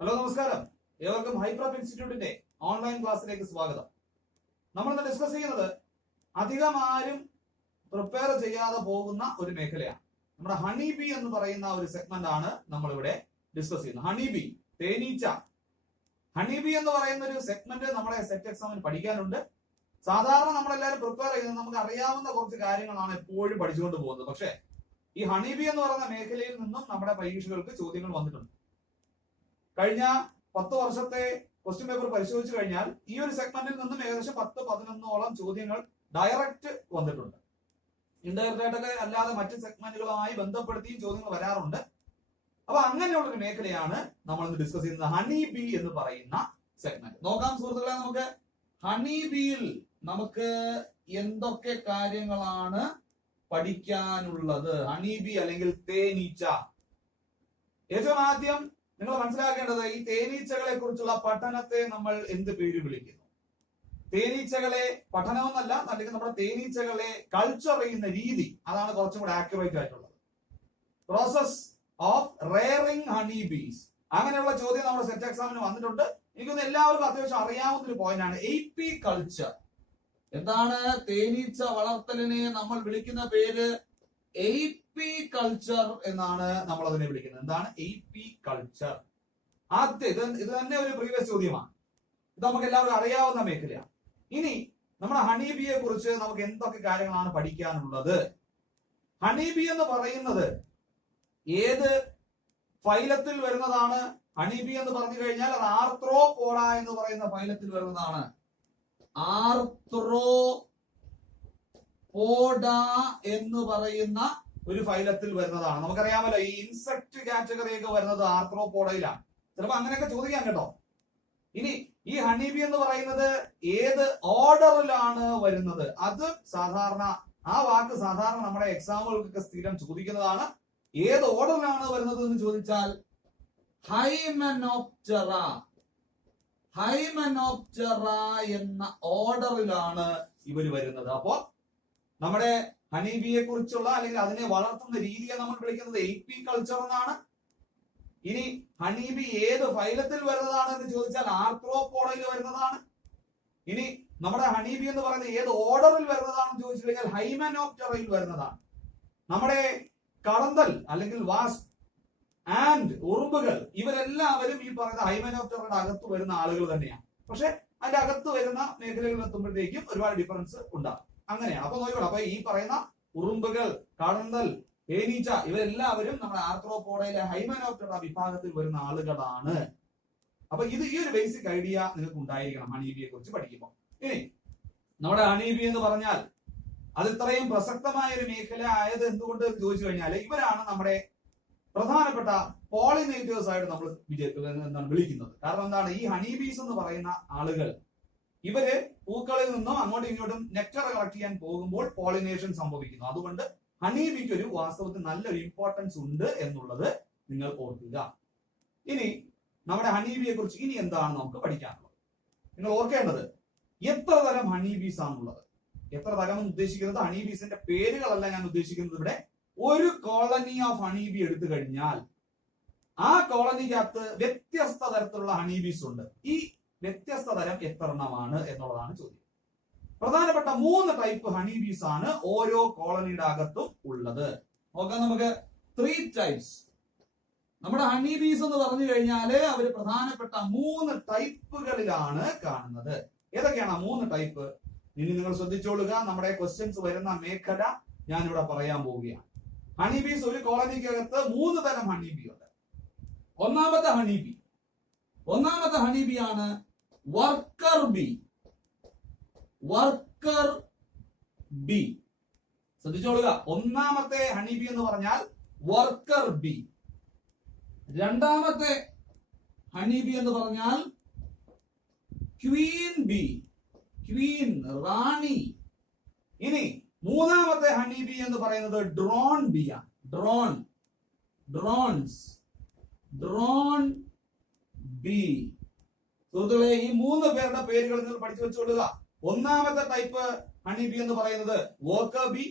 Hello നമസ്കാരം, ഏവർക്കും ഹൈപ്രപ്പ് ഇൻസ്റ്റിറ്റ്യൂട്ടിന്റെ ഓൺലൈൻ ക്ലാസ്സിലേക്ക് സ്വാഗതം. നമ്മൾ ഇന്ന് ഡിസ്കസ് ചെയ്യുന്നത് അധികം ആരും പ്രിപ്പയർ ചെയ്യാതെ പോകുന്ന ഒരു മേഖലയാണ്. നമ്മുടെ ഹണി ബി എന്ന് പറയുന്ന ഒരു സെഗ്മെന്റ് ആണ് നമ്മൾ ഇവിടെ ഡിസ്കസ് ചെയ്യുന്നത്. ഹണി ബി, തേനീച്ച. ഹണി ബി എന്ന് പറയുന്ന ഒരു സെഗ്മെന്റ് നമ്മളെ സെറ്റ് എക്സാമിന് പഠിക്കാനുണ്ട്. സാധാരണ നമ്മളെല്ലാവരും പ്രിപ്പയർ ചെയ്യുന്നത് നമുക്ക് അറിയാവുന്ന കുറച്ച് കാര്യങ്ങളാണ് എപ്പോഴും പഠിച്ചുകൊണ്ട് പോകുന്നത്. പക്ഷേ ഈ ഹണി ബി എന്ന് പറയുന്ന മേഖലയിൽ നിന്നും നമ്മുടെ പരീക്ഷകൾക്ക് ചോദ്യങ്ങൾ വന്നിട്ടുണ്ട്. കഴിഞ്ഞ 10 വർഷത്തെ ക്വസ്റ്റ്യൻ പേപ്പർ പരിശോധിച്ചു കഴിഞ്ഞാൽ ഈ ഒരു സെഗ്മെന്റിൽ നിന്നും ഏകദേശം 10-11ഓളം ചോദ്യങ്ങൾ ഡയറക്റ്റ് വന്നിട്ടുണ്ട്. ഇൻഡയറക്റ്റ് ആയിട്ടൊക്കെ അല്ലാതെ മറ്റ് സെഗ്മെന്റുകളുമായി ബന്ധപ്പെടുത്തിയും ചോദ്യങ്ങൾ വരാറുണ്ട്. അപ്പൊ അങ്ങനെയുള്ള ഒരു മേഖലയാണ് നമ്മൾ ഇന്ന് ഡിസ്കസ് ചെയ്യുന്നത്, ഹണി ബി എന്ന് പറയുന്ന സെഗ്മെന്റ്. നോക്കാം സുഹൃത്തുക്കളെ, നമുക്ക് ഹണി ബിയിൽ നമുക്ക് എന്തൊക്കെ കാര്യങ്ങളാണ് പഠിക്കാനുള്ളത്. ഹണി ബി അല്ലെങ്കിൽ തേനീച്ച. ഏറ്റവും ആദ്യം നിങ്ങൾ മനസ്സിലാക്കേണ്ടത്, ഈ തേനീച്ചകളെ കുറിച്ചുള്ള പഠനത്തെ നമ്മൾ എന്ത് പേര് വിളിക്കുന്നു? തേനീച്ചകളെ പഠനമെന്നല്ല, അല്ലെങ്കിൽ നമ്മുടെ തേനീച്ചകളെ കൾച്ചർ ചെയ്യുന്ന രീതി, അതാണ് കുറച്ചും കൂടെ ആക്യുറേറ്റ് ആയിട്ടുള്ളത്. പ്രോസസ് ഓഫ് റെയറിംഗ് ഹണി ബീസ്. അങ്ങനെയുള്ള ചോദ്യം നമ്മുടെ സെറ്റ് എക്സാമിന് വന്നിട്ടുണ്ട്. എനിക്കൊന്ന് എല്ലാവർക്കും അത്യാവശ്യം അറിയാവുന്ന ഒരു പോയിന്റ് ആണ് AP കൾച്ചർ. എന്താണ് തേനീച്ച വളർത്തലിനെ നമ്മൾ വിളിക്കുന്ന പേര്? AP കൾച്ചർ എന്നാണ് നമ്മൾ അതിനെ വിളിക്കുന്നത്. എന്താണ് AP കൾച്ചർ? ഇത് തന്നെ ഒരു പ്രീവിയസ് ചോദ്യമാണ്. ഇത് നമുക്ക് എല്ലാവർക്കും അറിയാവുന്ന മേഖലയാണ്. ഇനി നമ്മുടെ ഹണി ബിയെ കുറിച്ച് നമുക്ക് എന്തൊക്കെ കാര്യങ്ങളാണ് പഠിക്കാനുള്ളത്? ഹണി ബി എന്ന് പറയുന്നത് ഏത് ഫൈലത്തിൽ വരുന്നതാണ്? ഹണി ബി എന്ന് പറഞ്ഞു കഴിഞ്ഞാൽ അത് ആർത്രോപോഡ എന്ന് പറയുന്ന ഫൈലത്തിൽ വരുന്നതാണ്. ആർത്രോപോഡ എന്ന് പറയുന്ന ഒരു ഫൈലത്തിൽ വരുന്നതാണ്. നമുക്കറിയാമല്ലോ, ഈ ഇൻസെക്ട് കാറ്റഗറി ഒക്കെ വരുന്നത് ആർത്രോപോഡയിലാണ്. ചിലപ്പോ അങ്ങനെയൊക്കെ ചോദിക്കാം കേട്ടോ. ഇനി ഈ ഹണി ബി എന്ന് പറയുന്നത് ഏത് ഓർഡറിലാണ് വരുന്നത്? അത് സാധാരണ ആ വാക്ക് സാധാരണ നമ്മുടെ എക്സാമുകൾക്കൊക്കെ സ്ഥിരം ചോദിക്കുന്നതാണ്. ഏത് ഓർഡറിലാണ് വരുന്നത് എന്ന് ചോദിച്ചാൽ ഹൈമെനോപ്റ്ററ എന്ന ഓർഡറിലാണ് ഇവർ വരുന്നത്. അപ്പോ നമ്മുടെ ഹണി ബിയെ കുറിച്ചുള്ള അല്ലെങ്കിൽ അതിനെ വളർത്തുന്ന രീതിയെ നമ്മൾ വിളിക്കുന്നത് AP കൾച്ചർ എന്നാണ്. ഇനി ഹണി ബി ഏത് ഫൈലത്തിൽ വരുന്നതാണ് എന്ന് ചോദിച്ചാൽ ആർത്രോപോഡയിൽ വരുന്നതാണ്. ഇനി നമ്മുടെ ഹണി ബി എന്ന് പറയുന്നത് ഏത് ഓർഡറിൽ വരുന്നതാണെന്ന് ചോദിച്ചു കഴിഞ്ഞാൽ ഹൈമെനോപ്റ്ററയിൽ വരുന്നതാണ്. നമ്മുടെ കടന്തൽ അല്ലെങ്കിൽ വാസ്പ് ആൻഡ് ഉറുമ്പുകൾ, ഇവരെല്ലാവരും ഈ പറയുന്ന ഹൈമെനോപ്റ്ററയുടെ അകത്ത് വരുന്ന ആളുകൾ തന്നെയാണ്. പക്ഷെ അതിന്റെ അകത്ത് വരുന്ന മേഖലകളിൽ എത്തുമ്പോഴത്തേക്കും ഒരുപാട് ഡിഫറൻസ് ഉണ്ടാകും. അങ്ങനെയാണ്. അപ്പൊ നോക്കിക്കോളൂ, അപ്പൊ ഈ പറയുന്ന ഉറുമ്പുകൾ, കടന്തൽ, തേനീച്ച, ഇവരെല്ലാവരും നമ്മുടെ ആർത്രോപോഡയിലെ ഹൈമെനോപ്റ്ററ വിഭാഗത്തിൽ വരുന്ന ആളുകളാണ്. അപ്പൊ ഈ ഒരു ബേസിക് ഐഡിയ നിങ്ങൾക്ക് ഉണ്ടായിരിക്കണം ഹണി ബിയെ കുറിച്ച് പഠിക്കുമ്പോൾ. ഇനി നമ്മുടെ ഹണി ബി എന്ന് പറഞ്ഞാൽ അത് ഇത്രയും പ്രസക്തമായ ഒരു മേഖല ആയത് എന്തുകൊണ്ട് എന്ന് ചോദിച്ചു കഴിഞ്ഞാൽ ഇവരാണ് നമ്മുടെ പ്രധാനപ്പെട്ട പോളിനേറ്റേഴ്സ് ആയിട്ട് നമ്മൾ വിളിക്കുന്നത്. കാരണം എന്താണ്, ഈ ഹണി ബീസ് എന്ന് പറയുന്ന ആളുകൾ ഇവര് പൂക്കളിൽ നിന്നും അങ്ങോട്ടും ഇങ്ങോട്ടും നെക്ടർ കളക്ട് ചെയ്യാൻ പോകുമ്പോൾ പോളിനേഷൻ സംഭവിക്കുന്നു. അതുകൊണ്ട് ഹണി ബിക്ക് ഒരു വാസ്തവത്തിൽ നല്ലൊരു ഇമ്പോർട്ടൻസ് ഉണ്ട് എന്നുള്ളത് നിങ്ങൾ ഓർക്കുക. ഇനി നമ്മുടെ ഹണി ബിയെ കുറിച്ച് ഇനി എന്താണ് നമുക്ക് പഠിക്കാനുള്ളത്? നിങ്ങൾ ഓർക്കേണ്ടത്, എത്ര തരം ഹണി ബീസ് ആണുള്ളത്? എത്ര തരം എന്ന് ഉദ്ദേശിക്കുന്നത് ഹണി ബീസിന്റെ പേരുകളല്ല ഞാൻ ഉദ്ദേശിക്കുന്നത്. ഇവിടെ ഒരു കോളനി ഓഫ് ഹണി ബി എടുത്തു കഴിഞ്ഞാൽ ആ കോളനിക്കകത്ത് വ്യത്യസ്ത തരത്തിലുള്ള ഹണി ബീസ് ഉണ്ട്. ഈ വ്യത്യസ്ത തരം എത്ര എണ്ണമാണ് എന്നുള്ളതാണ് ചോദ്യം. പ്രധാനപ്പെട്ട 3 ടൈപ്പ് ഹണി ബീസ് ആണ് ഓരോ കോളനിയുടെ അകത്തും ഉള്ളത്. നോക്കാം നമുക്ക് 3 ടൈപ്സ്. നമ്മുടെ ഹണി ബീസ് എന്ന് പറഞ്ഞു കഴിഞ്ഞാല് അവര് പ്രധാനപ്പെട്ട 3 ടൈപ്പുകളിലാണ് കാണുന്നത്. ഏതൊക്കെയാണ് 3 ടൈപ്പ്? ഇനി നിങ്ങൾ ശ്രദ്ധിച്ചോളുക, നമ്മുടെ ക്വസ്റ്റ്യൻസ് വരുന്ന മേഖല ഞാനിവിടെ പറയാൻ പോവുകയാണ്. ഹണി ബീസ് ഒരു കോളനിക്കകത്ത് 3 തരം ഹണി ബി ഉണ്ട്. ഒന്നാമത്തെ ഹണി ബി ആണ് വർക്കർ ബി. ശ്രദ്ധിച്ചോളുക, ഒന്നാമത്തെ ഹണി ബി എന്ന് പറഞ്ഞാൽ വർക്കർ ബി. രണ്ടാമത്തെ ഹണി ബി എന്ന് പറഞ്ഞാൽ ക്വീൻ ബി, റാണി. ഇനി മൂന്നാമത്തെ ഹണി ബി എന്ന് പറയുന്നത് ഡ്രോൺ ബി ആണ്. Drone B. സുഹൃത്തുക്കളെ, ഈ 3 പേരുടെ പേരുകൾ നിങ്ങൾ പഠിച്ചു വെച്ചുകൊള്ളുക. ഒന്നാമത്തെ ടൈപ്പ് ഹണി ബി എന്ന് പറയുന്നത് വർക്കർ ബി,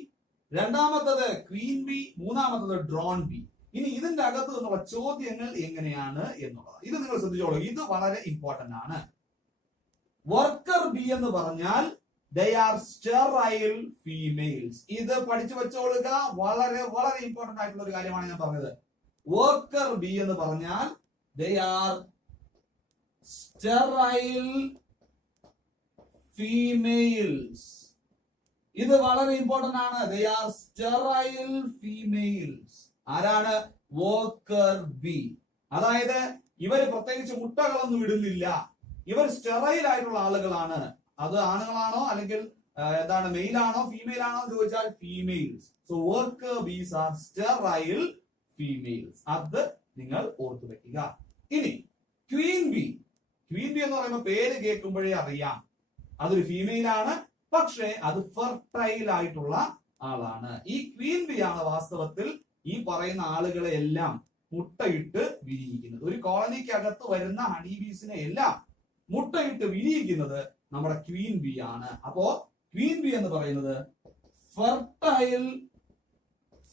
രണ്ടാമത്തത് ക്വീൻ ബി, മൂന്നാമത്തത് ഡ്രോൺ ബി. ഇനി ഇതിന്റെ അകത്ത് നിന്നുള്ള ചോദ്യങ്ങൾ എങ്ങനെയാണ് എന്നുള്ളത് ഇത് നിങ്ങൾ ശ്രദ്ധിച്ചോളൂ. ഇത് വളരെ ഇമ്പോർട്ടന്റ് ആണ്. വർക്കർ ബി എന്ന് പറഞ്ഞാൽ they are sterile females. ഇത് പഠിച്ചു വെച്ചോളുക. വളരെ വളരെ ഇമ്പോർട്ടന്റ് ആയിട്ടുള്ള ഒരു കാര്യമാണ് ഞാൻ പറഞ്ഞത്. വർക്കർ ബി എന്ന് പറഞ്ഞാൽ they are sterile females. ഇത് വളരെ ഇമ്പോർട്ടന്റ് ആണ്. they are sterile females. ആരാണ്? Worker B. അതായത് ഇവർ പ്രത്യേകിച്ച് മുട്ടകളൊന്നും ഇടുന്നില്ല. ഇവർ സ്റ്റെറൈൽ ആയിട്ടുള്ള ആളുകളാണ്. അത് ആണുങ്ങളാണോ അല്ലെങ്കിൽ എന്താണ് മെയിൽ ആണോ ഫീമെയിൽ ആണോ എന്ന് ചോദിച്ചാൽ females. So worker bees are sterile females. അത് നിങ്ങൾ ഓർത്തു വെക്കുക. ഇനി ക്വീൻ ബി. ക്വീൻ ബി എന്ന് പറയുമ്പോൾ പേര് കേൾക്കുമ്പോഴേ അറിയാം അതൊരു ഫീമെയിൽ ആണ്. പക്ഷേ അത് ഫെർട്ടൈൽ ആയിട്ടുള്ള ആളാണ്. ഈ ക്വീൻ ബി ആണ് വാസ്തവത്തിൽ ഈ പറയുന്ന ആളുകളെ എല്ലാം മുട്ടയിട്ട് വിരിയിക്കുന്നത്. ഒരു കോളനിക്കകത്ത് വരുന്ന ഹണി ബീസിനെ എല്ലാം മുട്ടയിട്ട് വിരിയിക്കുന്നത് നമ്മുടെ ക്വീൻ ബി ആണ്. അപ്പോ ക്വീൻ ബി എന്ന് പറയുന്നത് ഫെർട്ടൈൽ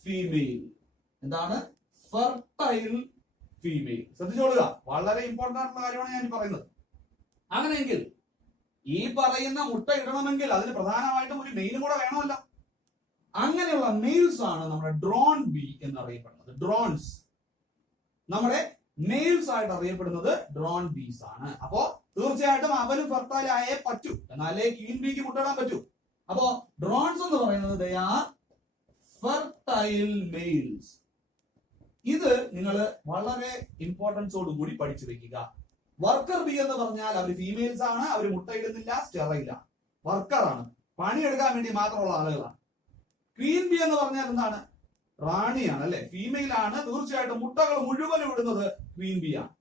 ഫീമെയിൽ. എന്താണ്? Fertile female. ശ്രദ്ധിച്ചോളുക. വളരെ ഇമ്പോർട്ടന്റ് ആയിട്ടുള്ള കാര്യമാണ് ഞാൻ പറയുന്നത്. അങ്ങനെയെങ്കിൽ ഈ പറയുന്ന മുട്ട ഇടണമെങ്കിൽ അതിന് പ്രധാനമായിട്ടും ഒരു മെയിലും കൂടെ വേണമല്ലോ. അങ്ങനെയുള്ള മെയിൽസ് ആണ് നമ്മുടെ ഡ്രോൺ ബി എന്നറിയപ്പെടുന്നത്. ഡ്രോൺസ് നമ്മുടെ മെയിൽസ് ആയിട്ട് അറിയപ്പെടുന്നത് ഡ്രോൺ ബീസ് ആണ്. അപ്പോ തീർച്ചയായിട്ടും അവനും ഫെർട്ടൈൽ ആയേ പറ്റൂ, എന്നാലേ ക്വീൻ ബിക്ക് മുട്ടയിടാൻ പറ്റൂ. അപ്പോ ഡ്രോൺസ് എന്ന് പറയുന്നത് they are fertile males. ഇത് നിങ്ങൾ വളരെ ഇമ്പോർട്ടൻസോട് കൂടി പഠിച്ചു വെക്കുക. വർക്കർ ബി എന്ന് പറഞ്ഞാൽ അവർ ഫീമെയിൽസ് ആണ്. അവർ മുട്ടയിടുന്നില്ല, സ്റ്റെറൈൽ ആണ്, വർക്കറാണ്, പണിയെടുക്കാൻ വേണ്ടി മാത്രമുള്ള ആളുകളാണ്. ക്വീൻ ബി എന്ന് പറഞ്ഞാൽ എന്താണ്? റാണിയാണ്, അല്ലെ? ഫീമെയിൽ ആണ്. തീർച്ചയായിട്ടും മുട്ടകൾ മുഴുവനും ഇടുന്നത് ക്വീൻ ബി ആണ്.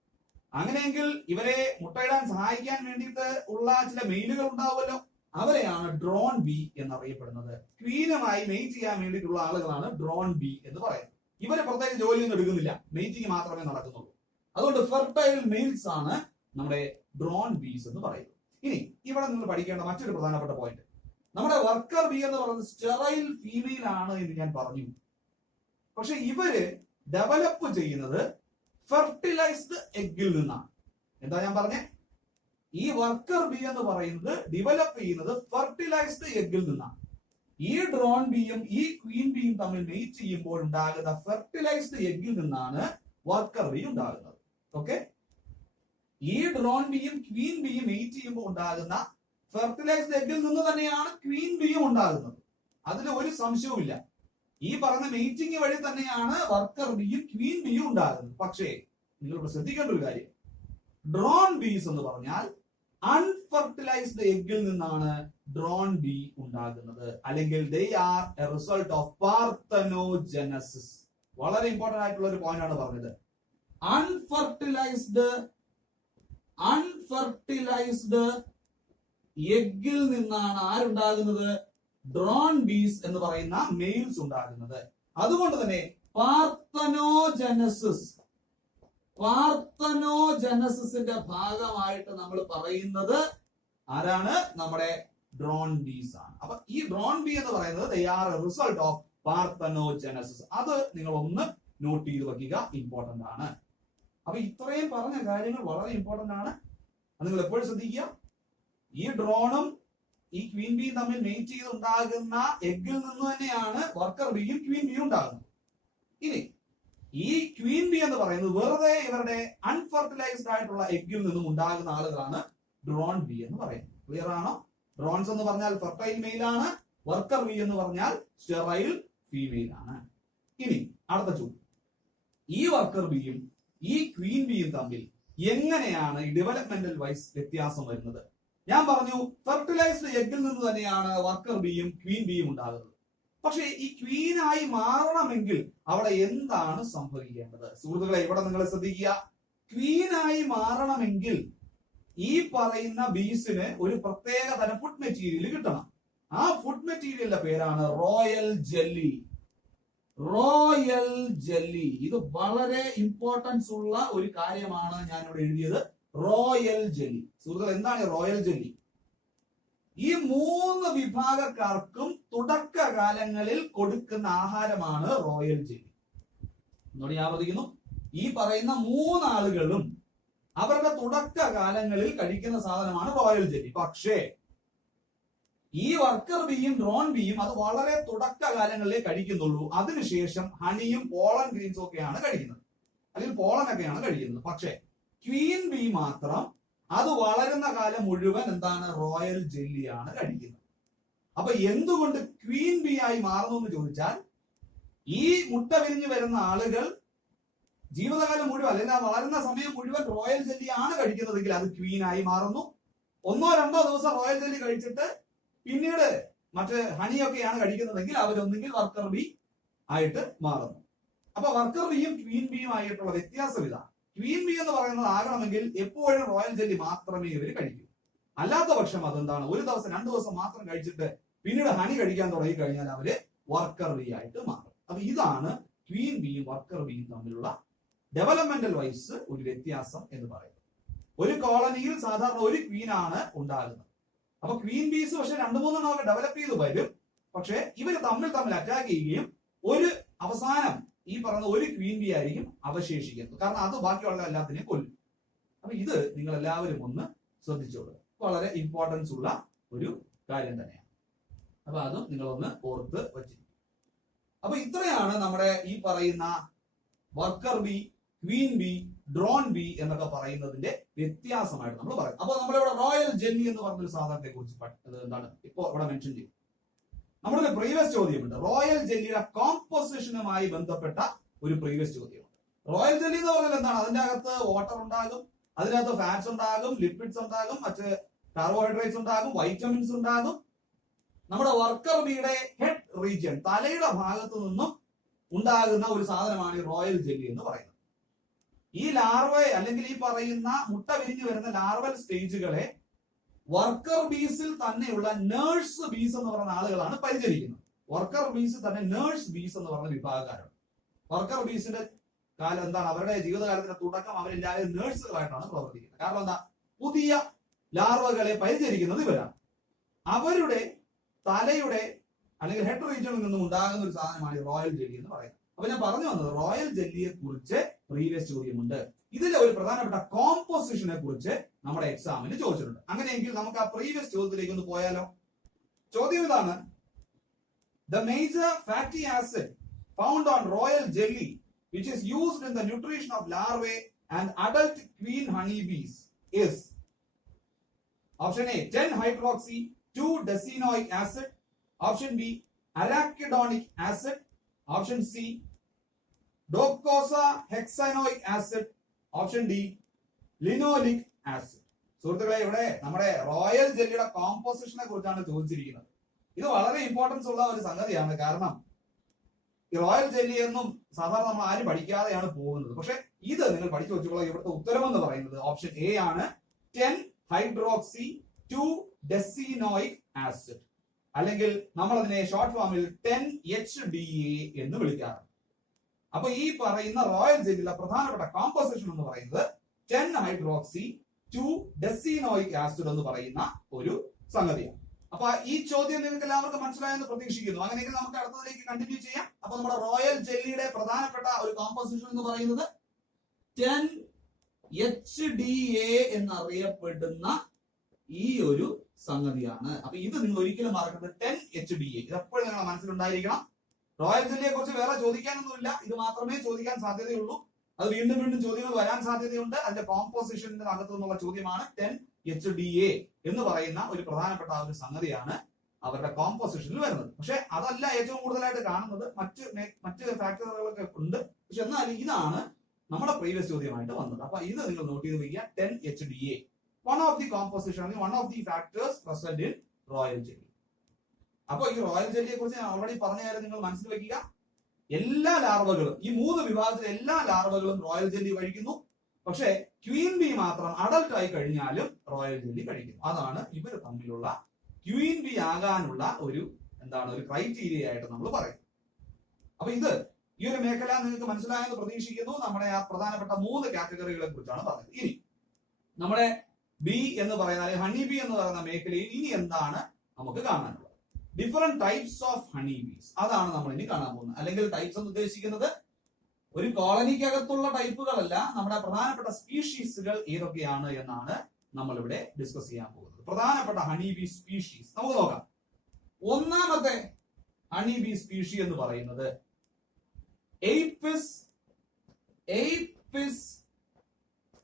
അങ്ങനെയെങ്കിൽ ഇവരെ മുട്ടയിടാൻ സഹായിക്കാൻ വേണ്ടിയിട്ട് ഉള്ള ചില മെയിലുകൾ ഉണ്ടാവുമല്ലോ, അവരെയാണ് ഡ്രോൺ ബി എന്നറിയപ്പെടുന്നത്. ക്വീനുമായി മെയ്റ്റ് ചെയ്യാൻ വേണ്ടിയിട്ടുള്ള ആളുകളാണ് ഡ്രോൺ ബി എന്ന് പറയുന്നത്. ഇവര് പ്രത്യേക ജോലിയൊന്നും എടുക്കുന്നില്ല, മെയ്റ്റിംഗ് മാത്രമേ നടക്കുന്നുള്ളൂ. അതുകൊണ്ട് ഫെർട്ടൈൽ മെയിൽസ് ആണ് നമ്മുടെ ഡ്രോൺ ബീസ് എന്ന് പറയുന്നത്. ഇനി ഇവിടെ നിങ്ങൾ പഠിക്കേണ്ട മറ്റൊരു പ്രധാനപ്പെട്ട പോയിന്റ്, നമ്മുടെ വർക്കർ ബി എന്ന് പറയുന്നത് സ്റ്റെറൈൽ ഫീമെയിൽ ആണ് എന്ന് ഞാൻ പറഞ്ഞു. പക്ഷെ ഇവര് ഡെവലപ്പ് ചെയ്യുന്നത് ഫെർട്ടിലൈസ്ഡ് എഗ്ഗിൽ നിന്നാണ്. എന്താ ഞാൻ പറഞ്ഞേ? ഈ വർക്കർ ബി എന്ന് പറയുന്നത് ഡെവലപ്പ് ചെയ്യുന്നത് ഫെർട്ടിലൈസ്ഡ് എഗ്ഗിൽ നിന്നാണ്. ഈ ഡ്രോൺ ബിയും ഈ ക്വീൻ ബിയും തമ്മിൽ മെയ്റ്റ് ചെയ്യുമ്പോൾ ഉണ്ടാകുന്ന ഫെർട്ടിലൈസ്ഡ് എഗ്ഗിൽ നിന്നാണ് വർക്കർ ബി ഉണ്ടാകുന്നത്. ഓക്കെ, ഈ ഡ്രോൺ ബിയും ക്വീൻ ബിയും മെയ്റ്റ് ചെയ്യുമ്പോൾ ഉണ്ടാകുന്ന ഫെർട്ടിലൈസ്ഡ് എഗ്ഗിൽ നിന്ന് തന്നെയാണ് ക്വീൻ ബിയും ഉണ്ടാകുന്നത്. അതിൽ ഒരു സംശയവുമില്ല. ഈ പറഞ്ഞ മെയ്റ്റിംഗ് വഴി തന്നെയാണ് വർക്കർ ബിയും ക്വീൻ ബിയും ഉണ്ടാകുന്നത്. പക്ഷേ നിങ്ങൾ ശ്രദ്ധിക്കേണ്ട ഒരു കാര്യം, ഡ്രോൺ ബീസ് എന്ന് പറഞ്ഞാൽ അൺഫെർട്ടിലൈസ്ഡ് എഗ്ഗിൽ നിന്നാണ് ഡ്രോൺ ബി ഉണ്ടാകുന്നത്, അല്ലെങ്കിൽ they are a result of parthenogenesis. വളരെ ഇമ്പോർട്ടന്റ് ആയിട്ടുള്ള ഒരു പോയിന്റ് ആണ് പറഞ്ഞത്. അൺഫെർട്ടിലൈസ്ഡ് എഗ്ഗിൽ നിന്നാണ് ആരുണ്ടാകുന്നത്? ഡ്രോൺ ബീസ് എന്ന് പറയുന്ന മെയിൽസ് ഉണ്ടാകുന്നത്. അതുകൊണ്ട് തന്നെ പാർത്തനോജനസിന്റെ ഭാഗമായിട്ട് നമ്മൾ പറയുന്നത് ആരാണ്? നമ്മുടെ ഡ്രോൺ ബീസ് ആണ്. അപ്പൊ ഈ ഡ്രോൺ ബി എന്ന് പറയുന്നത് they are a result of parthenogenesis. അത് നിങ്ങൾ ഒന്ന് നോട്ട് ചെയ്ത് വെക്കുക, ഇമ്പോർട്ടന്റ് ആണ്. അപ്പൊ ഇത്രയും പറഞ്ഞ കാര്യങ്ങൾ വളരെ ഇമ്പോർട്ടന്റ് ആണ്. അത് നിങ്ങൾ എപ്പോഴും ശ്രദ്ധിക്കുക. ഈ ഡ്രോണും ഈ ക്വീൻ ബിയും തമ്മിൽ മെയ്റ്റ് ചെയ്ത് ഉണ്ടാകുന്ന എഗ്ഗിൽ നിന്ന് തന്നെയാണ് വർക്കർ ബിയും ക്വീൻ ബിയും ഉണ്ടാകുന്നത്. ഇനി ഈ ക്വീൻ ബി എന്ന് പറയുന്നത് വെറുതെ ഇവരുടെ അൺഫെർട്ടിലൈസ്ഡ് ആയിട്ടുള്ള എഗ്ഗിൽ നിന്നും ഉണ്ടാകുന്ന ആളുകളാണ് ഡ്രോൺ ബി എന്ന് പറയുന്നത്. ക്ലിയർ ആണോ? ഡ്രോൺസ് എന്ന് പറഞ്ഞാൽ ഫെർട്ടൈൽ മെയിൽ ആണ്, വർക്കർ ബി എന്ന് പറഞ്ഞാൽ സ്റ്റെറൈൽ ഫീമെയിൽ ആണ്. ഇനി അടുത്ത ചോദ്യം, ഈ വർക്കർ ബിയും ഈ ക്വീൻ ബിയും തമ്മിൽ എങ്ങനെയാണ് ഈ ഡെവലപ്മെന്റൽ വൈസ് വ്യത്യാസം വരുന്നത്? ഞാൻ പറഞ്ഞു ഫെർട്ടിലൈസ്ഡ് എഗ്ഗിൽ നിന്ന് തന്നെയാണ് വർക്കർ ബിയും ക്വീൻ ബിയും ഉണ്ടാകുന്നത്. പക്ഷെ ഈ ക്വീനായി മാറണമെങ്കിൽ അവിടെ എന്താണ് സംഭവിക്കേണ്ടത്? സുഹൃത്തുക്കളെ, ഇവിടെ നിങ്ങൾ ശ്രദ്ധിക്കുക. ക്വീനായി മാറണമെങ്കിൽ ഈ പറയുന്ന ബീസിന് ഒരു പ്രത്യേക തരം ഫുഡ് മെറ്റീരിയൽ കിട്ടണം. ആ ഫുഡ് മെറ്റീരിയലിന്റെ പേരാണ് റോയൽ ജെല്ലി. റോയൽ ജെല്ലി, ഇത് വളരെ ഇമ്പോർട്ടൻസ് ഉള്ള ഒരു കാര്യമാണ് ഞാൻ ഇവിടെ എഴുതിയത്. Royal jelly. സുഹൃത്തുക്കൾ, എന്താണ് റോയൽ ജെല്ലി? ഈ 3 വിഭാഗക്കാർക്കും തുടക്കകാലങ്ങളിൽ കൊടുക്കുന്ന ആഹാരമാണ് റോയൽ ജെല്ലി. എന്നോട് ഞാൻ പ്രതിക്കുന്നു, ഈ പറയുന്ന മൂന്നാളുകളും അവരുടെ തുടക്ക കാലങ്ങളിൽ കഴിക്കുന്ന സാധനമാണ് റോയൽ ജെല്ലി. പക്ഷേ ഈ വർക്കർ ബീയും ഡ്രോൺ ബീയും അത് വളരെ തുടക്ക കാലങ്ങളിലേ കഴിക്കുന്നുള്ളൂ. അതിനുശേഷം ഹണിയും പോളൻ ഗ്രീൻസും ഒക്കെയാണ് കഴിക്കുന്നത്, അല്ലെങ്കിൽ പോളനൊക്കെയാണ് കഴിക്കുന്നത്. പക്ഷേ ക്വീൻ ബീ മാത്രം അത് വളരുന്ന കാലം മുഴുവൻ എന്താണ്, റോയൽ ജെല്ലിയാണ് കഴിക്കുന്നത്. അപ്പൊ എന്തുകൊണ്ട് ക്വീൻ ബീ ആയി മാറുന്നു എന്ന് ചോദിച്ചാൽ, ഈ മുട്ട വിരിഞ്ഞു വരുന്ന ആളുകൾ ജീവിതകാലം മുഴുവൻ അല്ലെങ്കിൽ ആ വളരുന്ന സമയം മുഴുവൻ റോയൽ ജെല്ലിയാണ് കഴിക്കുന്നതെങ്കിൽ അത് ക്വീൻ ആയി മാറുന്നു. 1-2 ദിവസം റോയൽ ജെല്ലി കഴിച്ചിട്ട് പിന്നീട് മറ്റ് ഹണിയൊക്കെയാണ് കഴിക്കുന്നതെങ്കിൽ അവരൊന്നെങ്കിൽ വർക്കർ ബീ ആയിട്ട് മാറുന്നു. അപ്പൊ വർക്കർ ബീയും ക്വീൻ ബീയും ആയിട്ടുള്ള വ്യത്യാസം ഇതാണ്. ക്വീൻ ബീ എന്ന് പറയുന്നത് ആകണമെങ്കിൽ എപ്പോഴും റോയൽ ജെല്ലി മാത്രമേ ഇവർ കഴിക്കൂ. അല്ലാത്ത പക്ഷം അതെന്താണ്, 1 ദിവസം 2 ദിവസം മാത്രം കഴിച്ചിട്ട് പിന്നീട് ഹണി കഴിക്കാൻ തുടങ്ങി കഴിഞ്ഞാൽ അവര് വർക്കർ ബീ ആയിട്ട് മാറും. അപ്പൊ ഇതാണ് ക്വീൻ ബീയും വർക്കർ ബീയും തമ്മിലുള്ള ഡെവലപ്മെന്റൽ വൈസ് ഒരു വ്യത്യാസം എന്ന് പറയുന്നത്. ഒരു കോളനിയിൽ സാധാരണ ഒരു ക്വീൻ ആണ് ഉണ്ടാകുന്നത്. അപ്പൊ ക്വീൻ ബീസ് പക്ഷെ 2-3 ഒക്കെ ഡെവലപ്പ് ചെയ്ത് വരും. പക്ഷെ ഇവർ തമ്മിൽ അറ്റാക്ക് ചെയ്യുകയും ഒരു അവസാനം ഈ പറയുന്ന ഒരു ക്വീൻ ബി ആയിരിക്കും അവശേഷിക്കുന്നത്. കാരണം അത് ബാക്കിയുള്ള എല്ലാത്തിനെയും കൊല്ലും. അപ്പൊ ഇത് നിങ്ങൾ എല്ലാവരും ഒന്ന് ശ്രദ്ധിച്ചോളൂ. വളരെ ഇമ്പോർട്ടൻസ് ഉള്ള ഒരു കാര്യം തന്നെയാണ്. അപ്പൊ അതും നിങ്ങളൊന്ന് ഓർത്ത് വച്ചിരിക്കും. അപ്പൊ ഇത്രയാണ് നമ്മുടെ ഈ പറയുന്ന worker B, Queen B, drone B എന്നൊക്കെ പറയുന്നതിന്റെ വ്യത്യാസമായിട്ട് നമ്മൾ പറയും. അപ്പൊ നമ്മളിവിടെ റോയൽ ജെല്ലി എന്ന് പറഞ്ഞൊരു സാധനത്തെ കുറിച്ച് എന്താണ് ഇപ്പോ ഇവിടെ മെൻഷൻ ചെയ്യും. നമ്മുടെ പ്രീവിയസ് ചോദ്യമുണ്ട്, റോയൽ ജെല്ലിയുടെ കോമ്പോസിഷനുമായി ബന്ധപ്പെട്ട ഒരു പ്രീവിയസ് ചോദ്യമുണ്ട്. റോയൽ ജെല്ലി എന്ന് പറഞ്ഞാൽ എന്താണ്, അതിന്റെ അകത്ത് വാട്ടർ ഉണ്ടാകും, അതിനകത്ത് ഫാറ്റ്സ് ഉണ്ടാകും, ലിപ്പിഡ്സ് ഉണ്ടാകും, മറ്റ് കാർബോഹൈഡ്രേറ്റ്സ് ഉണ്ടാകും, വൈറ്റമിൻസ് ഉണ്ടാകും. നമ്മുടെ വർക്കർ ബിയുടെ ഹെഡ് റീജിയൻ, തലയുടെ ഭാഗത്ത് നിന്നും ഉണ്ടാകുന്ന ഒരു സാധനമാണ് ഈ റോയൽ ജെല്ലി എന്ന് പറയുന്നത്. ഈ ലാർവ അല്ലെങ്കിൽ ഈ പറയുന്ന മുട്ട വിരിഞ്ഞു വരുന്ന ലാർവൽ സ്റ്റേജുകളെ വർക്കർ ബീസിൽ തന്നെയുള്ള നേഴ്സ് ബീസ് എന്ന് പറയുന്ന ആളുകളാണ് പരിചരിക്കുന്നത്. വർക്കർ ബീസിൽ തന്നെ നേഴ്സ് ബീസ് എന്ന് പറയുന്ന വിഭാഗക്കാരുണ്ട്. വർക്കർ ബീസിന്റെ കാലം എന്താണ്, അവരുടെ ജീവിതകാലത്തിന്റെ തുടക്കം അവരെല്ലാവരും നേഴ്സുകളായിട്ടാണ് പ്രവർത്തിക്കുന്നത്. കാരണം എന്താ, പുതിയ ലാർവകളെ പരിചരിക്കുന്നത് ഇവരാണ്. അവരുടെ തലയുടെ അല്ലെങ്കിൽ ഹെഡ് റീജിയനിൽ നിന്നും ഉണ്ടാകുന്ന ഒരു സാധനമാണ് ഈ റോയൽ ജെല്ലി എന്ന് പറയുന്നത്. അപ്പൊ ഞാൻ പറഞ്ഞു വന്നത്, റോയൽ ജെല്ലിയെ കുറിച്ച് പ്രീവിയസ് ചോദ്യമുണ്ട്. ഇതിലെ ഒരു പ്രധാനപ്പെട്ട കോമ്പോസിഷനെ കുറിച്ച് നമ്മുടെ എക്സാമിന് ചോദിച്ചിട്ടുണ്ട്. അങ്ങനെയെങ്കിൽ നമുക്ക് ആ പ്രീവിയസ് ചോദ്യത്തിലേക്ക് ഒന്ന് പോയാലോ. ചോദ്യം ഇതാണ്, the major fatty acid found on royal jelly which is used in the nutrition of larvae and adult queen honeybees is option A 10-hydroxy 2-decenoic acid, option B arachidonic acid, option C docosahexaenoic acid, option D linoleic acid. സുഹൃത്തുക്കളെ, ഇവിടെ നമ്മുടെ royal ജെല്ലിയുടെ കോമ്പോസിഷനെ കുറിച്ചാണ് ചോദിച്ചിരിക്കുന്നത്. ഇത് വളരെ importance ഉള്ള ഒരു സംഗതിയാണ്. കാരണം ഈ റോയൽ ജെല്ലി എന്നും സാധാരണ നമ്മൾ ആരും പഠിക്കാതെയാണ് പോകുന്നത്. പക്ഷെ ഇത് നിങ്ങൾ പഠിച്ചു വെച്ചോളാം. ഇവിടുത്തെ ഉത്തരം എന്ന് പറയുന്നത് ഓപ്ഷൻ എ ആണ്, 10-hydroxy 2-decenoic acid, അല്ലെങ്കിൽ നമ്മൾ അതിനെ ഷോർട്ട് ഫോമിൽ 10-HDA എന്ന് വിളിക്കാറുണ്ട്. അപ്പൊ ഈ പറയുന്ന റോയൽ ജെല്ലിയുടെ പ്രധാനപ്പെട്ട കോമ്പോസിഷൻ എന്ന് പറയുന്നത് 10-hydroxy 2-decenoic acid എന്ന് പറയുന്ന ഒരു സംഗതിയാണ്. അപ്പൊ ഈ ചോദ്യം നിങ്ങൾക്ക് എല്ലാവർക്കും മനസ്സിലായെന്ന് പ്രതീക്ഷിക്കുന്നു. അങ്ങനെയെങ്കിൽ നമുക്ക് അടുത്തതിലേക്ക് കണ്ടിന്യൂ ചെയ്യാം. അപ്പൊ നമ്മുടെ റോയൽ ജെല്ലിയുടെ പ്രധാനപ്പെട്ട ഒരു കോമ്പോസിഷൻ എന്ന് പറയുന്നത് 10-HDA എന്നറിയപ്പെടുന്ന ഈ ഒരു സംഗതിയാണ്. അപ്പൊ ഇത് നിങ്ങൾ ഒരിക്കലും മറക്കരുത്, 10-HDA. ഇത് എപ്പോഴും നിങ്ങളുടെ മനസ്സിലുണ്ടായിരിക്കണം. റോയൽ ജെല്ലിയെ കുറിച്ച് വേറെ ചോദിക്കാനൊന്നുമില്ല, ഇത് മാത്രമേ ചോദിക്കാൻ സാധ്യതയുള്ളൂ. അത് വീണ്ടും ചോദ്യങ്ങൾ വരാൻ സാധ്യതയുണ്ട്. അതിന്റെ കോമ്പോസിഷന്റെ അകത്തു നിന്നുള്ള ചോദ്യമാണ് 10-HDA എന്ന് പറയുന്ന ഒരു പ്രധാനപ്പെട്ട ഒരു സംഗതിയാണ് അവരുടെ കോമ്പോസിഷനിൽ വരുന്നത്. പക്ഷെ അതല്ല ഏറ്റവും കൂടുതലായിട്ട് കാണുന്നത്, മറ്റ് ഫാക്ടറുകളൊക്കെ ഉണ്ട്. പക്ഷെ എന്നാൽ ഇതാണ് നമ്മുടെ പ്രീവിയസ് ചോദ്യമായിട്ട് വന്നത്. അപ്പൊ ഇത് നിങ്ങൾ നോട്ട് ചെയ്ത് വയ്ക്കുക, 10-HDA, one of the composition, one of the factors present in royal jelly. അപ്പൊ ഈ റോയൽ ജെല്ലിയെ കുറിച്ച് ഞാൻ ഓൾറെഡി പറഞ്ഞ കാര്യം നിങ്ങൾ മനസ്സിൽ വെക്കുക. എല്ലാ ലാർവകളും, ഈ 3 വിഭാഗത്തിലെ എല്ലാ ലാർവകളും റോയൽ ജെല്ലി കഴിക്കുന്നു. പക്ഷെ ക്വീൻ ബി മാത്രം അഡൽട്ട് ആയി കഴിഞ്ഞാലും റോയൽ ജെല്ലി കഴിക്കുന്നു. അതാണ് ഇവർ തമ്മിലുള്ള ക്വീൻ ബി ആകാനുള്ള ഒരു ക്രൈറ്റീരിയ ആയിട്ട് നമ്മൾ പറയും. അപ്പൊ ഇത് ഈ ഒരു മേഖല നിങ്ങൾക്ക് മനസ്സിലായെന്ന് പ്രതീക്ഷിക്കുന്നു. നമ്മുടെ ആ പ്രധാനപ്പെട്ട 3 കാറ്റഗറികളെ കുറിച്ചാണ് പറഞ്ഞത്. ഇനി നമ്മുടെ ബി എന്ന് പറയുന്ന, അല്ലെങ്കിൽ ഹണി ബി എന്ന് പറയുന്ന മേഖലയിൽ ഇനി എന്താണ് നമുക്ക് കാണാനുള്ളത്? ഡിഫറെന്റ് ടൈപ്സ് ഓഫ് ഹണി ബീസ്, അതാണ് നമ്മൾ ഇനി കാണാൻ പോകുന്നത്. അല്ലെങ്കിൽ ടൈപ്സ് എന്ന് ഉദ്ദേശിക്കുന്നത് ഒരു കോളനിക്കകത്തുള്ള ടൈപ്പുകളല്ല, നമ്മുടെ പ്രധാനപ്പെട്ട സ്പീഷീസുകൾ ഏതൊക്കെയാണ് എന്നാണ് നമ്മൾ ഇവിടെ ഡിസ്കസ് ചെയ്യാൻ പോകുന്നത്. പ്രധാനപ്പെട്ട ഹണി ബി സ്പീഷീസ് നമുക്ക് നോക്കാം. ഒന്നാമത്തെ ഹണി ബി സ്പീഷി എന്ന് പറയുന്നത് എയ്പിസ്